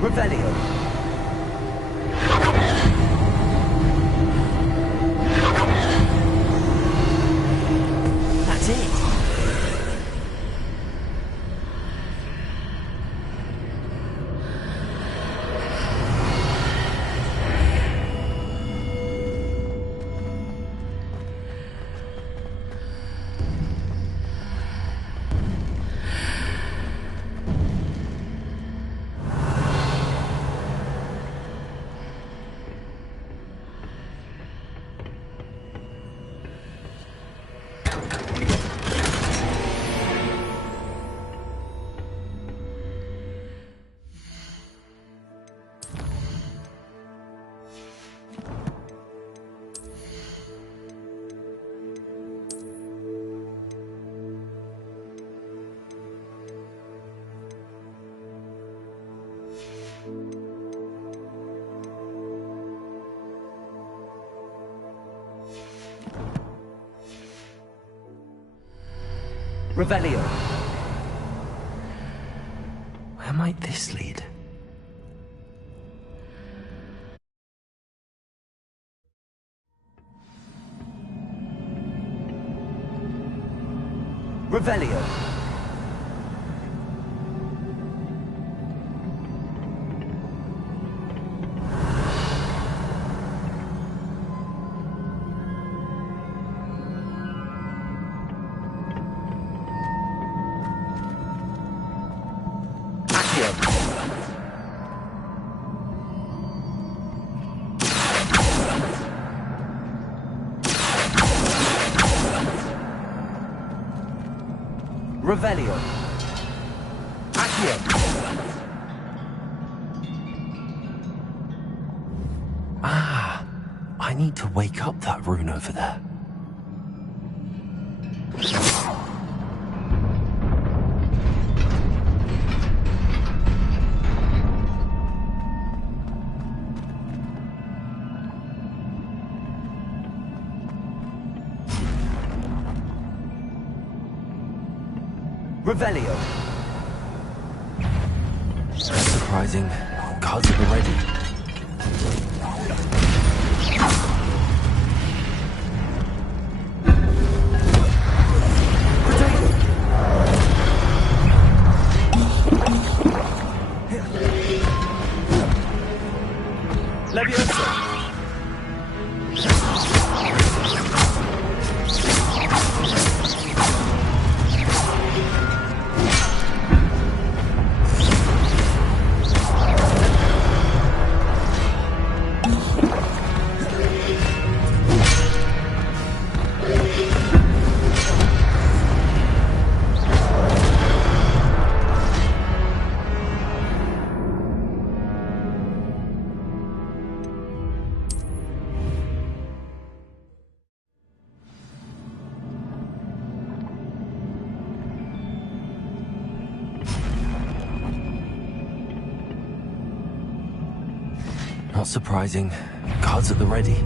Revelio. That's it. Revelio. Where might this lead? Revelio. Revelio. Accio. Ah, I need to wake up that rune over there. Revelio. Surprising. Cards at the ready. Leviosa. Not surprising. Cards at the ready.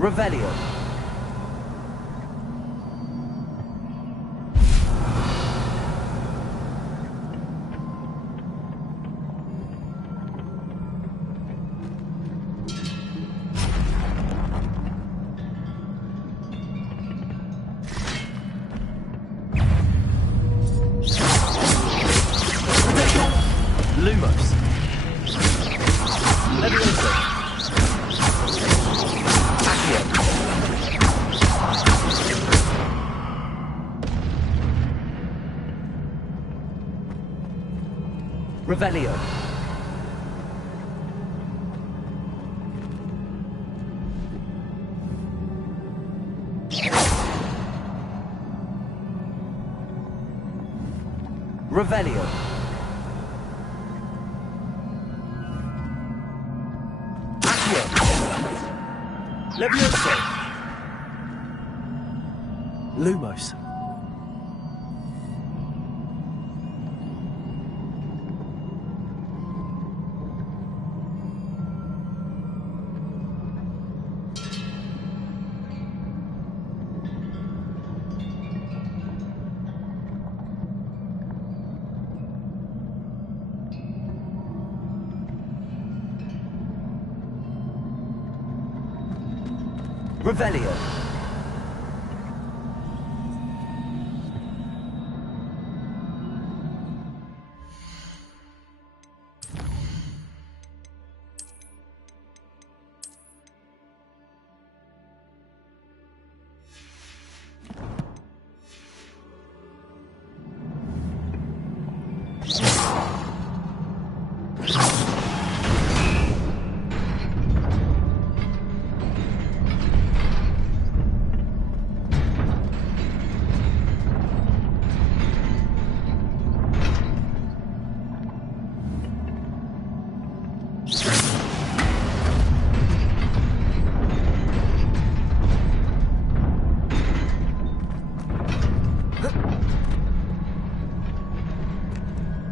Revelio. Lumos. Leviosa. Revelio. Revelio. Accio. Leviosa. Lumos. Revelio.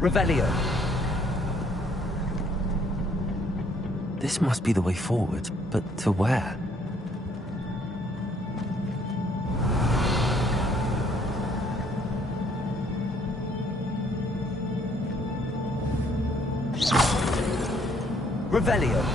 Revelio. This must be the way forward, but to where? Revelio.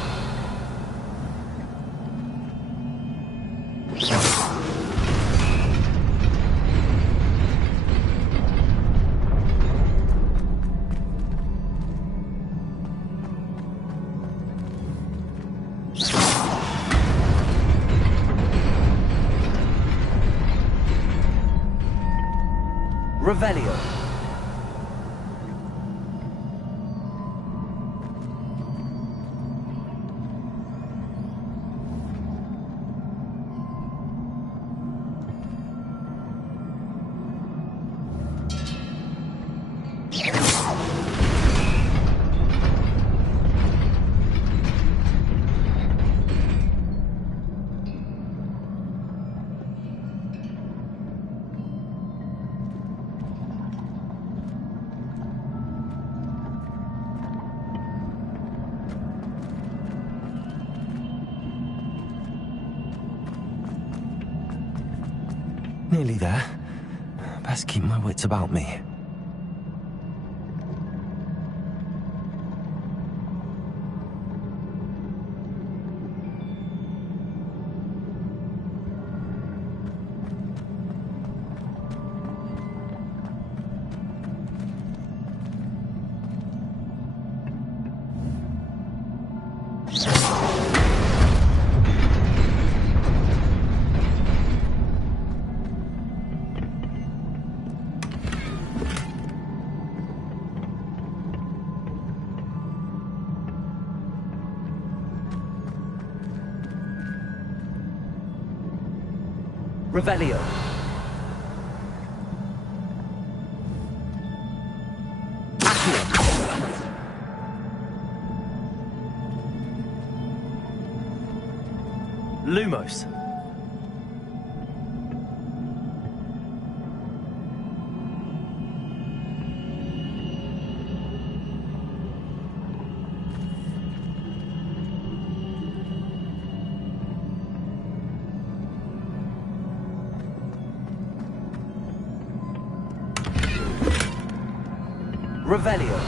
Revelio. Nearly there. Best keep my wits about me. Revelio. Lumos. Revelio.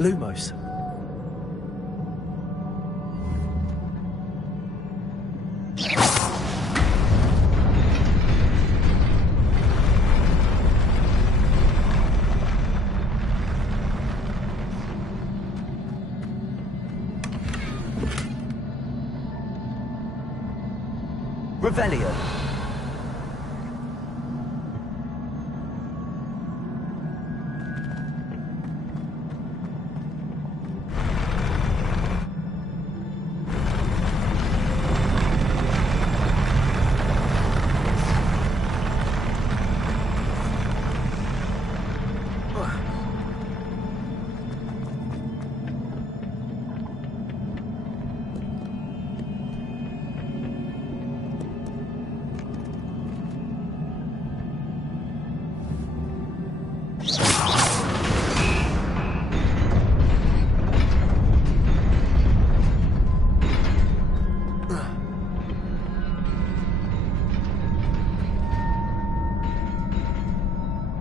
Lumos. Revelio.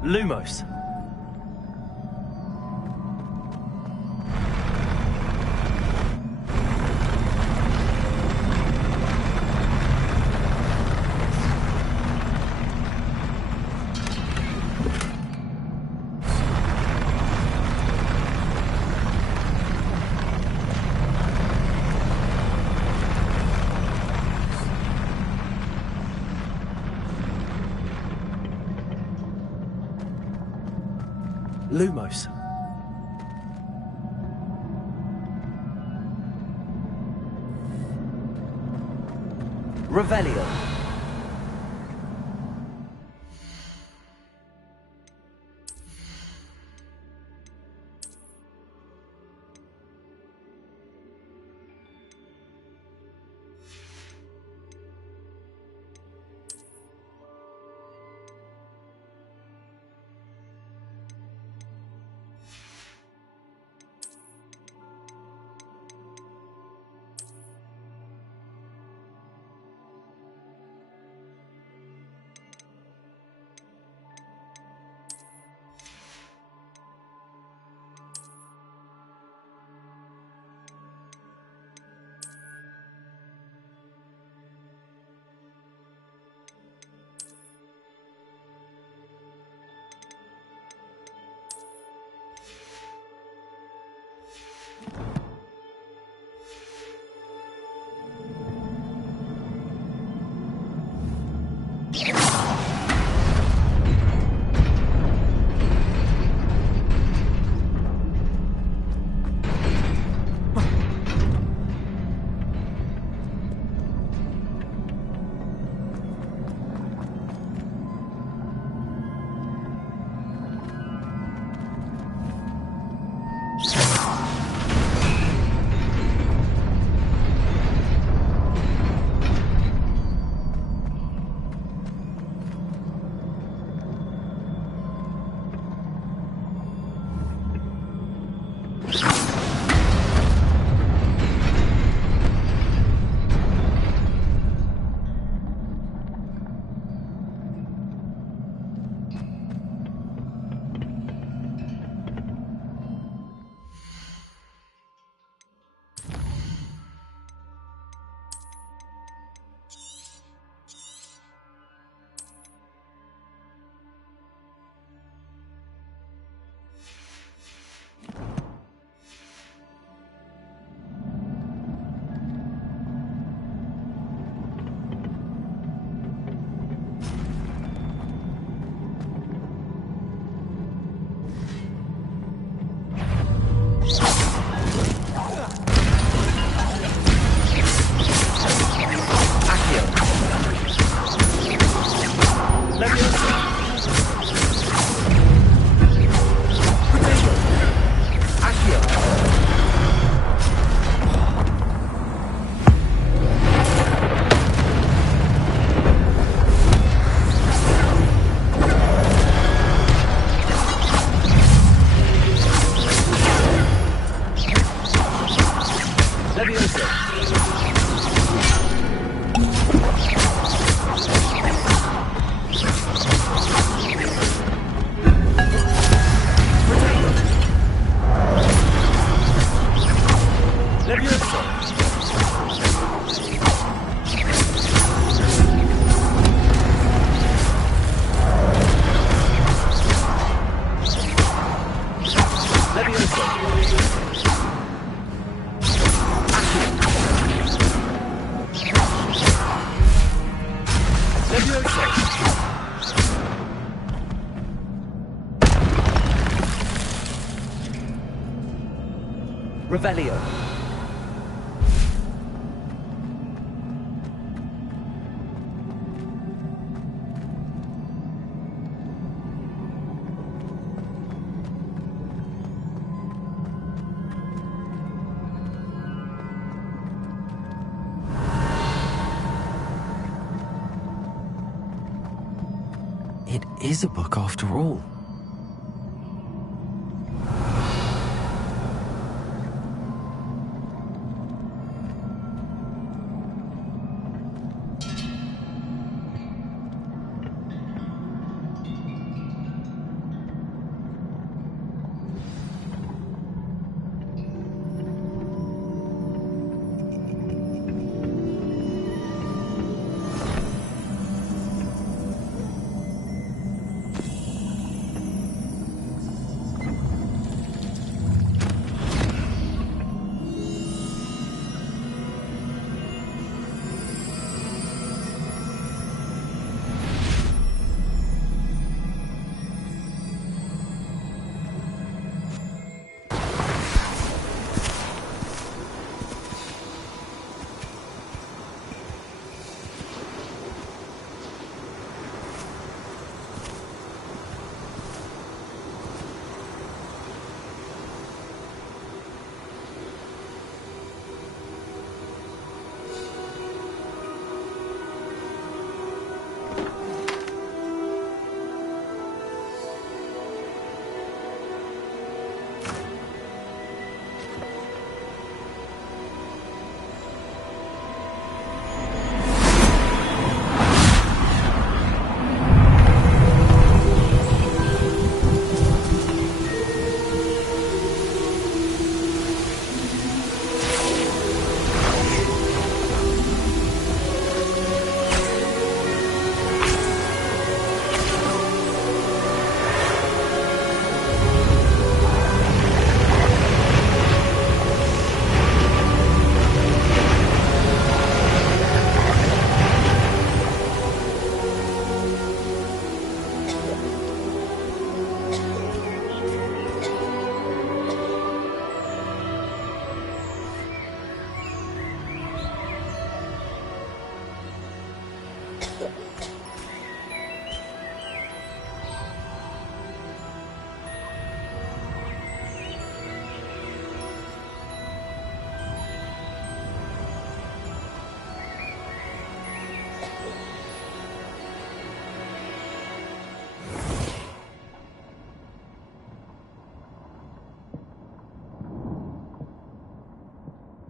Lumos. Lumos. Revelio. Revelio. It is a book after all.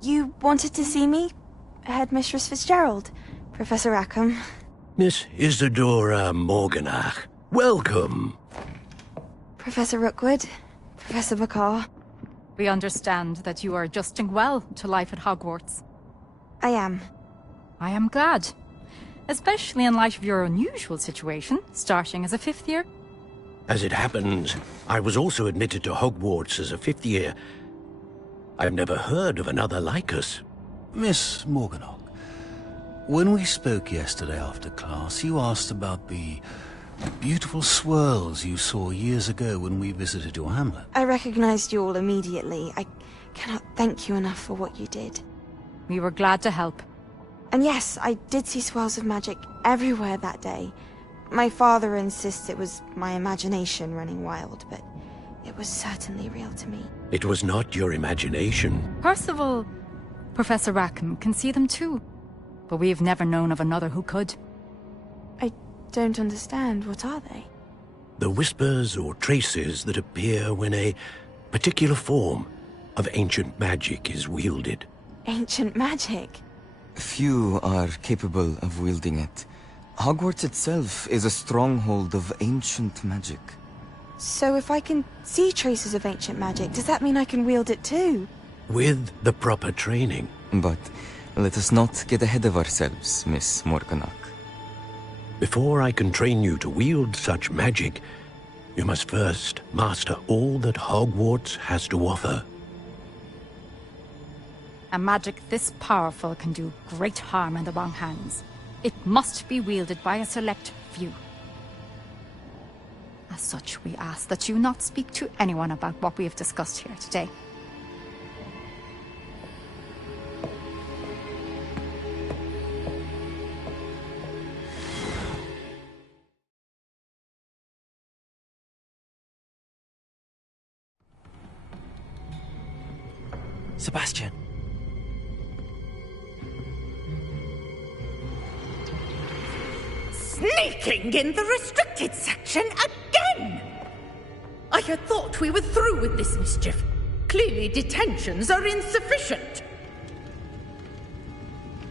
You wanted to see me? Headmistress Fitzgerald, Professor Rackham. Miss Isadora Morganach, welcome. Professor Rookwood, Professor Bakar. We understand that you are adjusting well to life at Hogwarts. I am. I am glad. Especially in light of your unusual situation, starting as a 5th year. As it happens, I was also admitted to Hogwarts as a 5th year. I've never heard of another like us. Miss Morganach, when we spoke yesterday after class, you asked about the beautiful swirls you saw years ago when we visited your hamlet. I recognized you all immediately. I cannot thank you enough for what you did. We were glad to help. And yes, I did see swirls of magic everywhere that day. My father insists it was my imagination running wild, but it was certainly real to me. It was not your imagination. Percival, Professor Rackham can see them too. But we've never known of another who could. I don't understand. What are they? The whispers or traces that appear when a particular form of ancient magic is wielded. Ancient magic? Few are capable of wielding it. Hogwarts itself is a stronghold of ancient magic. So if I can see traces of ancient magic, does that mean I can wield it too? With the proper training. But let us not get ahead of ourselves, Miss Morganach. Before I can train you to wield such magic, you must first master all that Hogwarts has to offer. A magic this powerful can do great harm in the wrong hands. It must be wielded by a select few. As such, we ask that you not speak to anyone about what we have discussed here today. Sebastian. Sneaking in the restricted section again! I had thought we were through with this mischief. Clearly detentions are insufficient.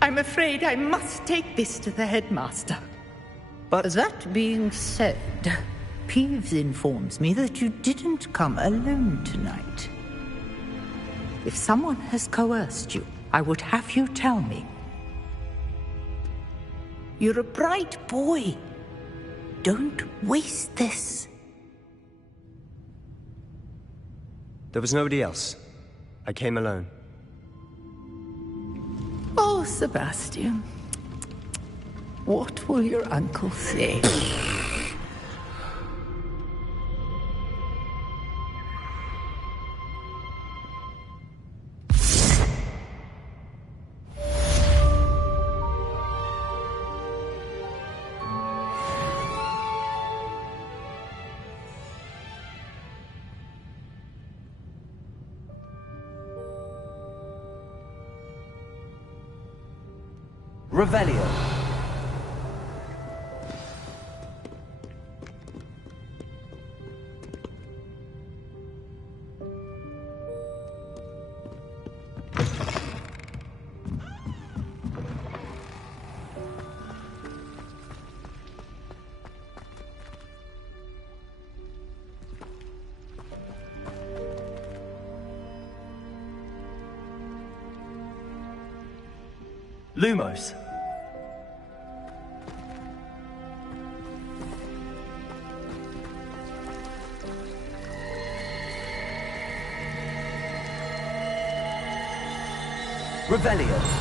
I'm afraid I must take this to the headmaster. But that being said, Peeves informs me that you didn't come alone tonight. If someone has coerced you, I would have you tell me. You're a bright boy. Don't waste this. There was nobody else. I came alone. Oh, Sebastian. What will your uncle say? Revelio. Lumos. Revelio.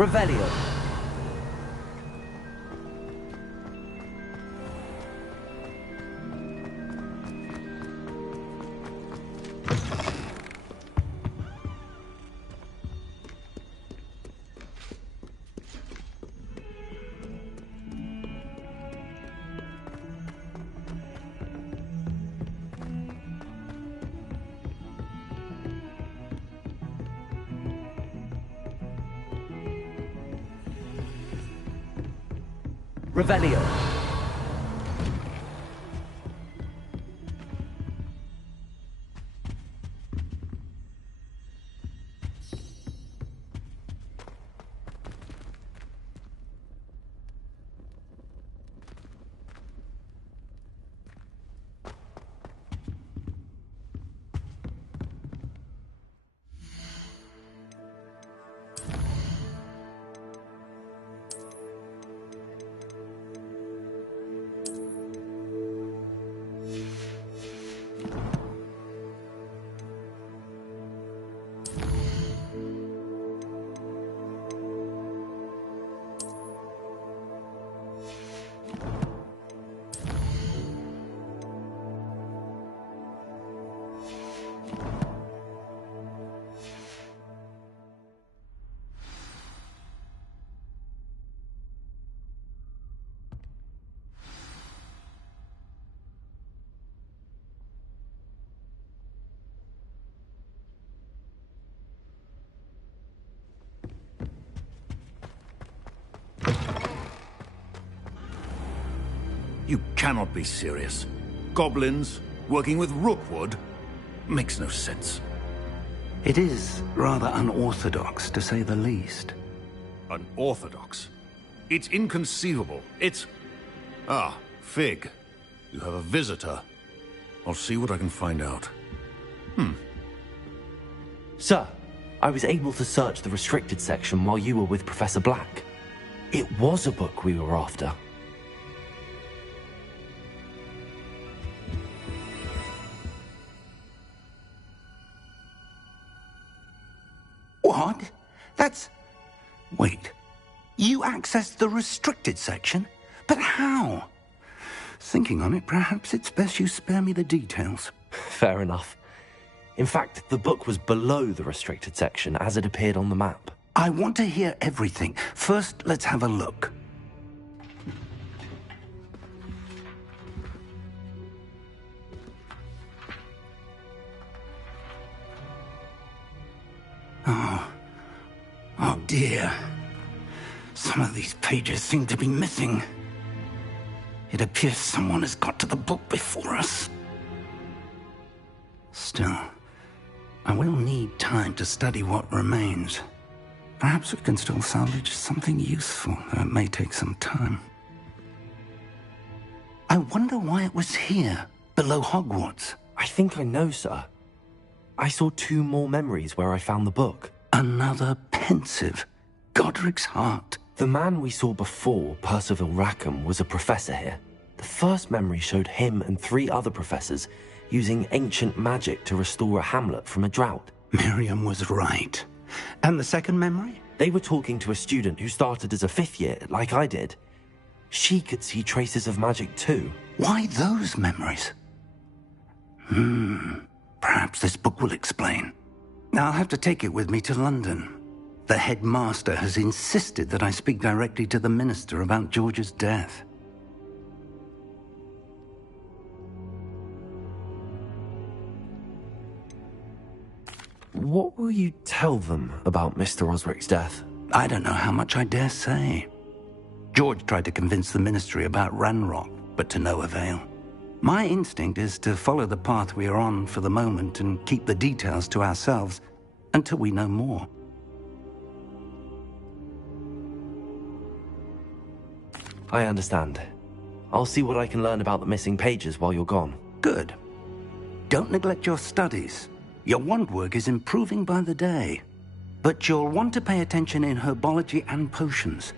Revelio. Revelio. You cannot be serious. Goblins working with Rookwood? Makes no sense. It is rather unorthodox, to say the least. Unorthodox? It's inconceivable. It's... Ah, Fig. You have a visitor. I'll see what I can find out. Sir, I was able to search the restricted section while you were with Professor Black. It was a book we were after. What? That's... Wait. You accessed the restricted section? But how? Thinking on it, perhaps it's best you spare me the details. Fair enough. In fact, the book was below the restricted section as it appeared on the map. I want to hear everything. First, let's have a look. Oh dear. Some of these pages seem to be missing. It appears someone has got to the book before us. Still, I will need time to study what remains. Perhaps we can still salvage something useful, though it may take some time. I wonder why it was here, below Hogwarts. I think I know, sir. I saw 2 more memories where I found the book. Another pensive. Godric's heart. The man we saw before, Percival Rackham, was a professor here. The first memory showed him and 3 other professors using ancient magic to restore a hamlet from a drought. Miriam was right. And the second memory? They were talking to a student who started as a 5th year, like I did. She could see traces of magic too. Why those memories? Perhaps this book will explain. I'll have to take it with me to London. The headmaster has insisted that I speak directly to the minister about George's death. What will you tell them about Mr. Osric's death? I don't know how much I dare say. George tried to convince the ministry about Ranrock, but to no avail. My instinct is to follow the path we are on for the moment and keep the details to ourselves until we know more. I understand. I'll see what I can learn about the missing pages while you're gone. Good. Don't neglect your studies. Your wand work is improving by the day. But you'll want to pay attention in herbology and potions.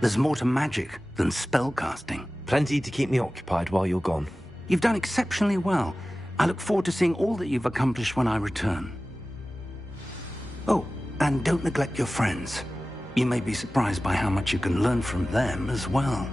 There's more to magic than spellcasting. Plenty to keep me occupied while you're gone. You've done exceptionally well. I look forward to seeing all that you've accomplished when I return. Oh, and don't neglect your friends. You may be surprised by how much you can learn from them as well.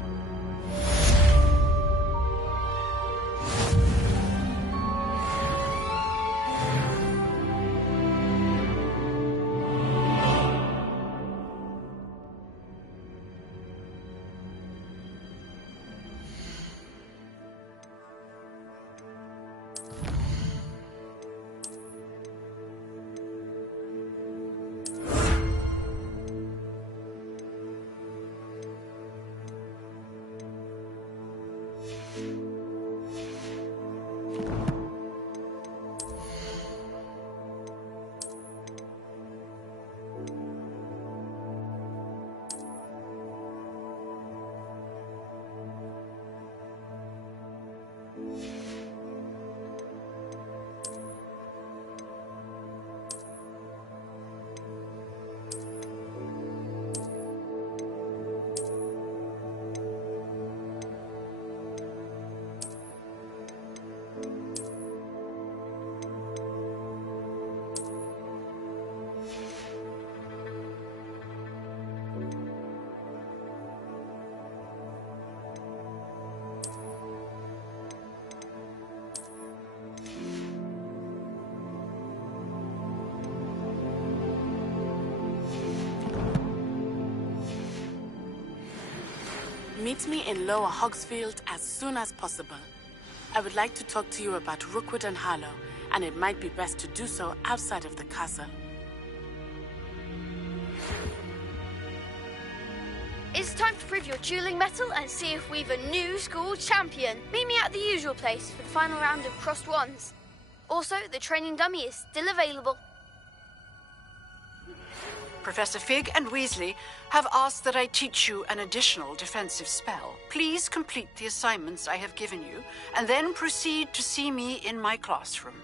Meet me in Lower Hogsfield as soon as possible. I would like to talk to you about Rookwood and Harlow, and it might be best to do so outside of the castle. It's time to prove your dueling mettle and see if we've a new school champion. Meet me at the usual place for the final round of crossed wands. Also, the training dummy is still available. Professor Fig and Weasley have asked that I teach you an additional defensive spell. Please complete the assignments I have given you, and then proceed to see me in my classroom.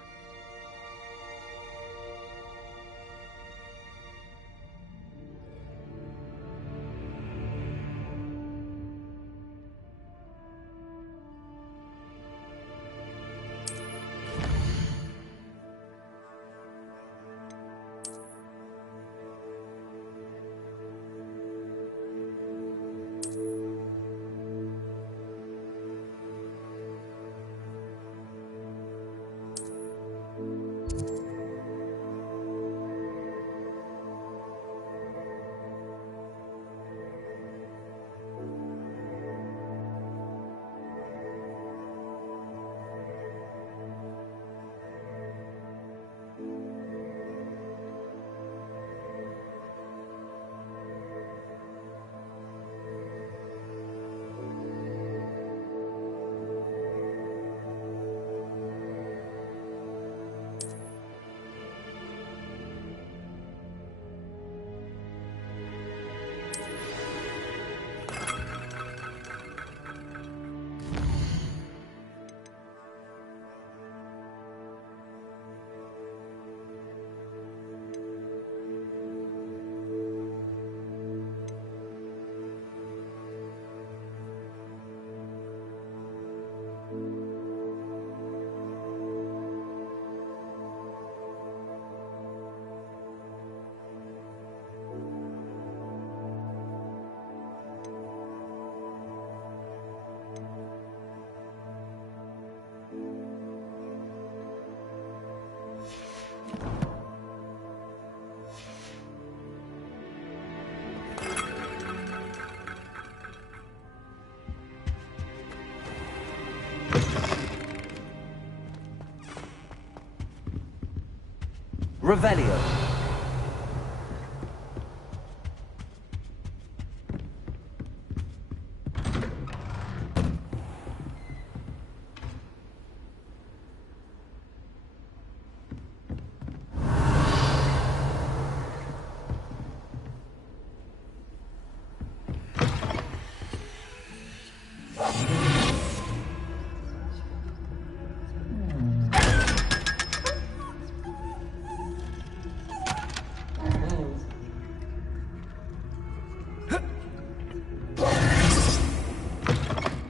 Revelio.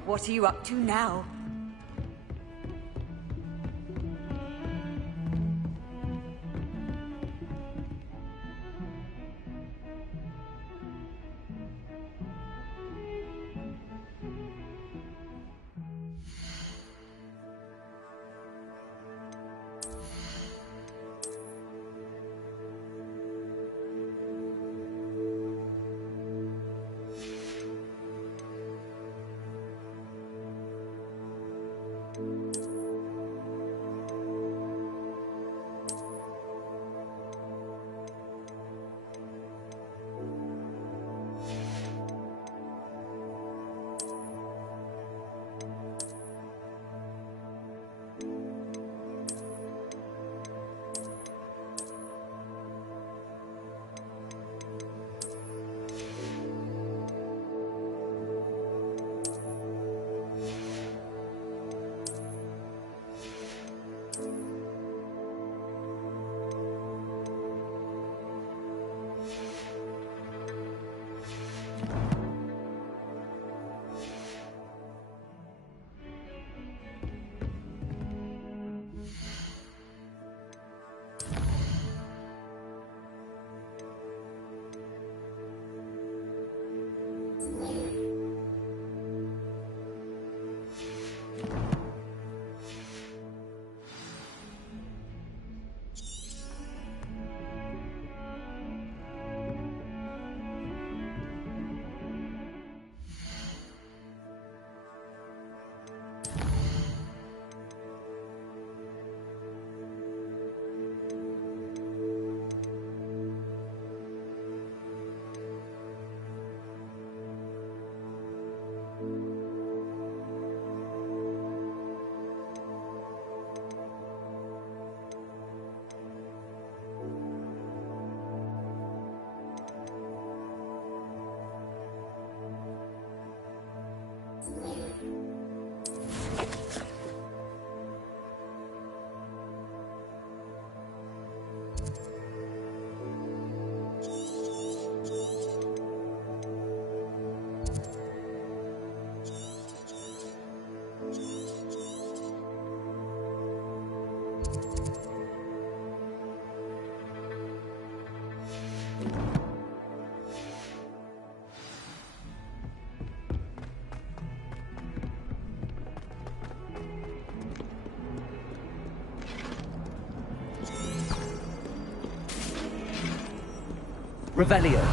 What are you up to now? Revelio.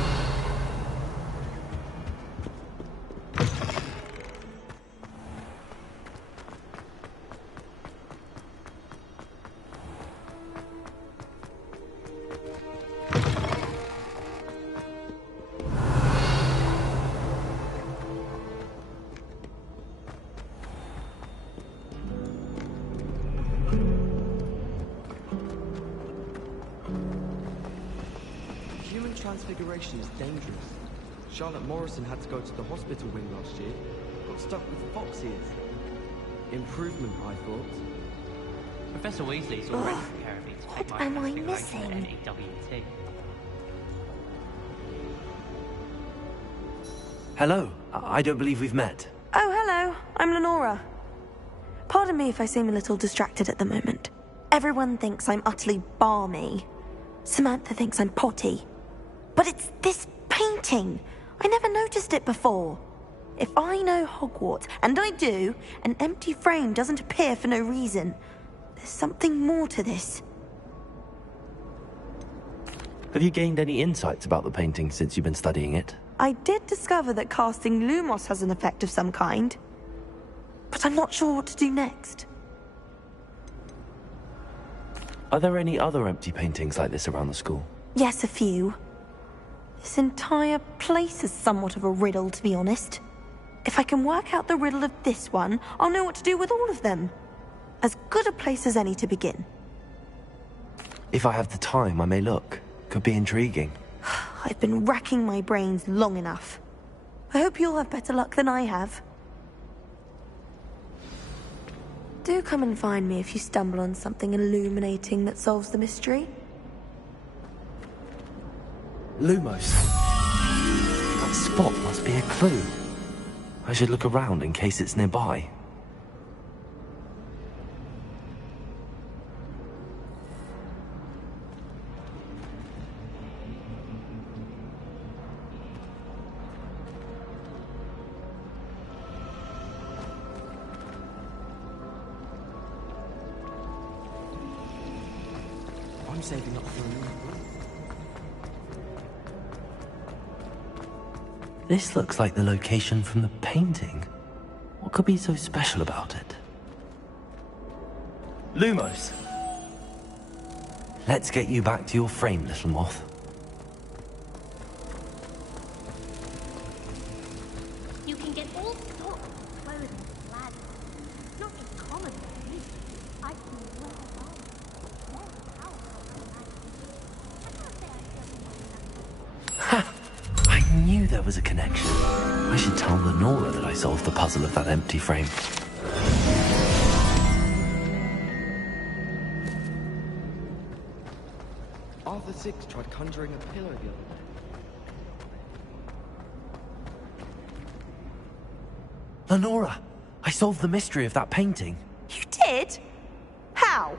Human transfiguration is dangerous. Charlotte Morrison had to go to the hospital wing last year. Got stuck with fox ears. Improvement, I thought. Professor Weasley's already preparing me to take my am I investigation at missing? NEWT. Hello. I don't believe we've met. Oh, hello. I'm Lenora. Pardon me if I seem a little distracted at the moment. Everyone thinks I'm utterly balmy. Samantha thinks I'm potty. But it's this painting. I never noticed it before. If I know Hogwarts, and I do, an empty frame doesn't appear for no reason. There's something more to this. Have you gained any insights about the painting since you've been studying it? I did discover that casting Lumos has an effect of some kind. But I'm not sure what to do next. Are there any other empty paintings like this around the school? Yes, a few. This entire place is somewhat of a riddle, to be honest. If I can work out the riddle of this one, I'll know what to do with all of them. As good a place as any to begin. If I have the time, I may look. Could be intriguing. I've been racking my brains long enough. I hope you'll have better luck than I have. Do come and find me if you stumble on something illuminating that solves the mystery. Lumos. That spot must be a clue. I should look around in case it's nearby. I'm saving up for a new book. This looks like the location from the painting. What could be so special about it? Lumos. Let's get you back to your frame, little moth. You can get all sorts of clothing and ladders. Not just common ones. I can wear all. More powerful than I knew there was a connection. I should tell Lenora that I solved the puzzle of that empty frame. Arthur Six tried conjuring a pillow the other day. Lenora, I solved the mystery of that painting. You did? How?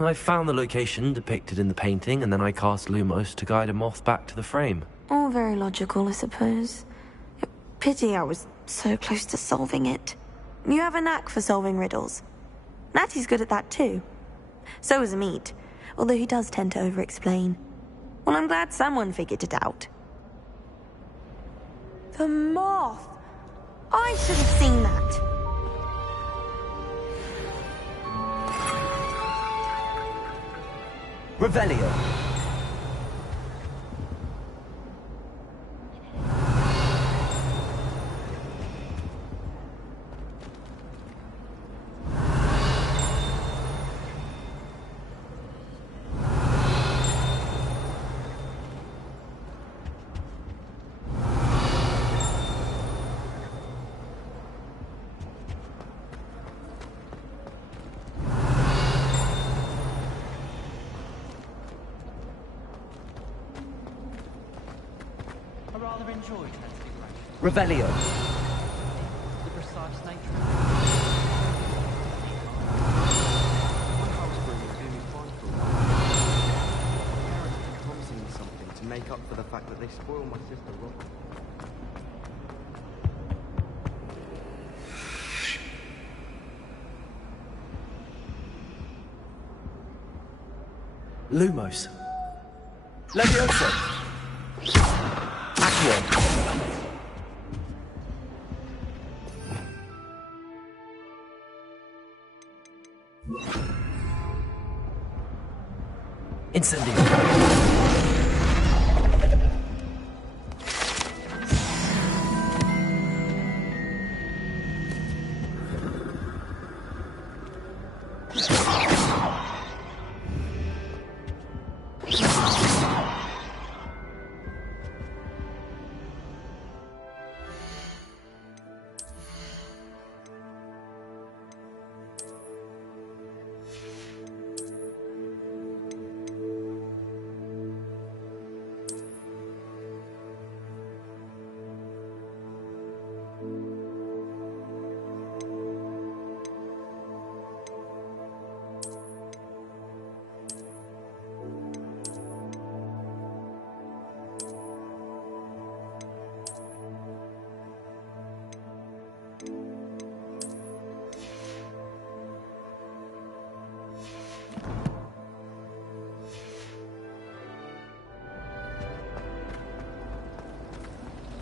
I found the location depicted in the painting, and then I cast Lumos to guide a moth back to the frame. All very logical, I suppose. Pity I was so close to solving it. You have a knack for solving riddles. Natty's good at that too. So is Amit, although he does tend to over-explain. Well, I'm glad someone figured it out. The moth! I should have seen that. Revelio. rather enjoy transfiguration. Revelio. The precise nature of promising me something to make up for the fact that they spoiled my sister rotten. Lumos. Levioso. Accio. Incendio.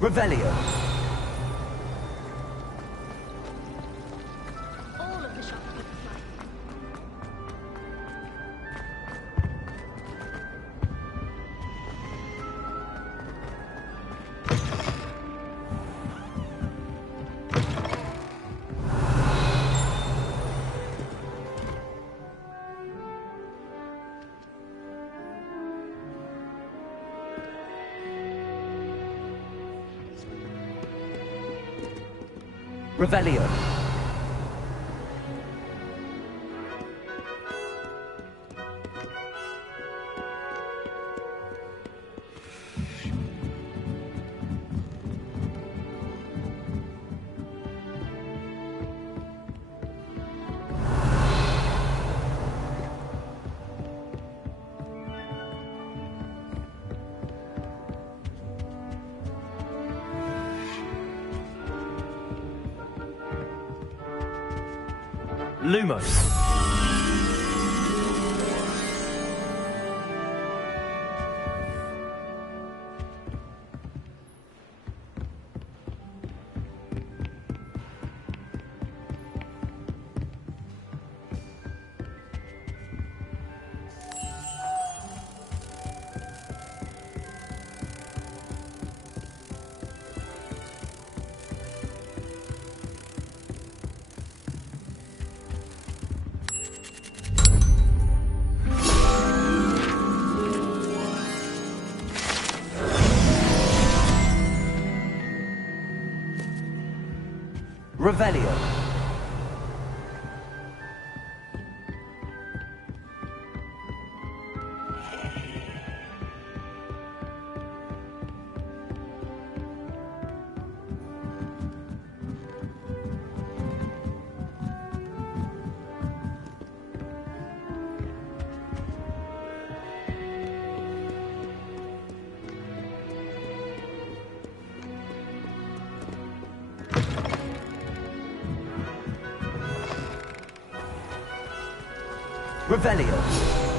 Revelio. All of the shots could fly. Revelio. Lumos. Revelio. Revelio.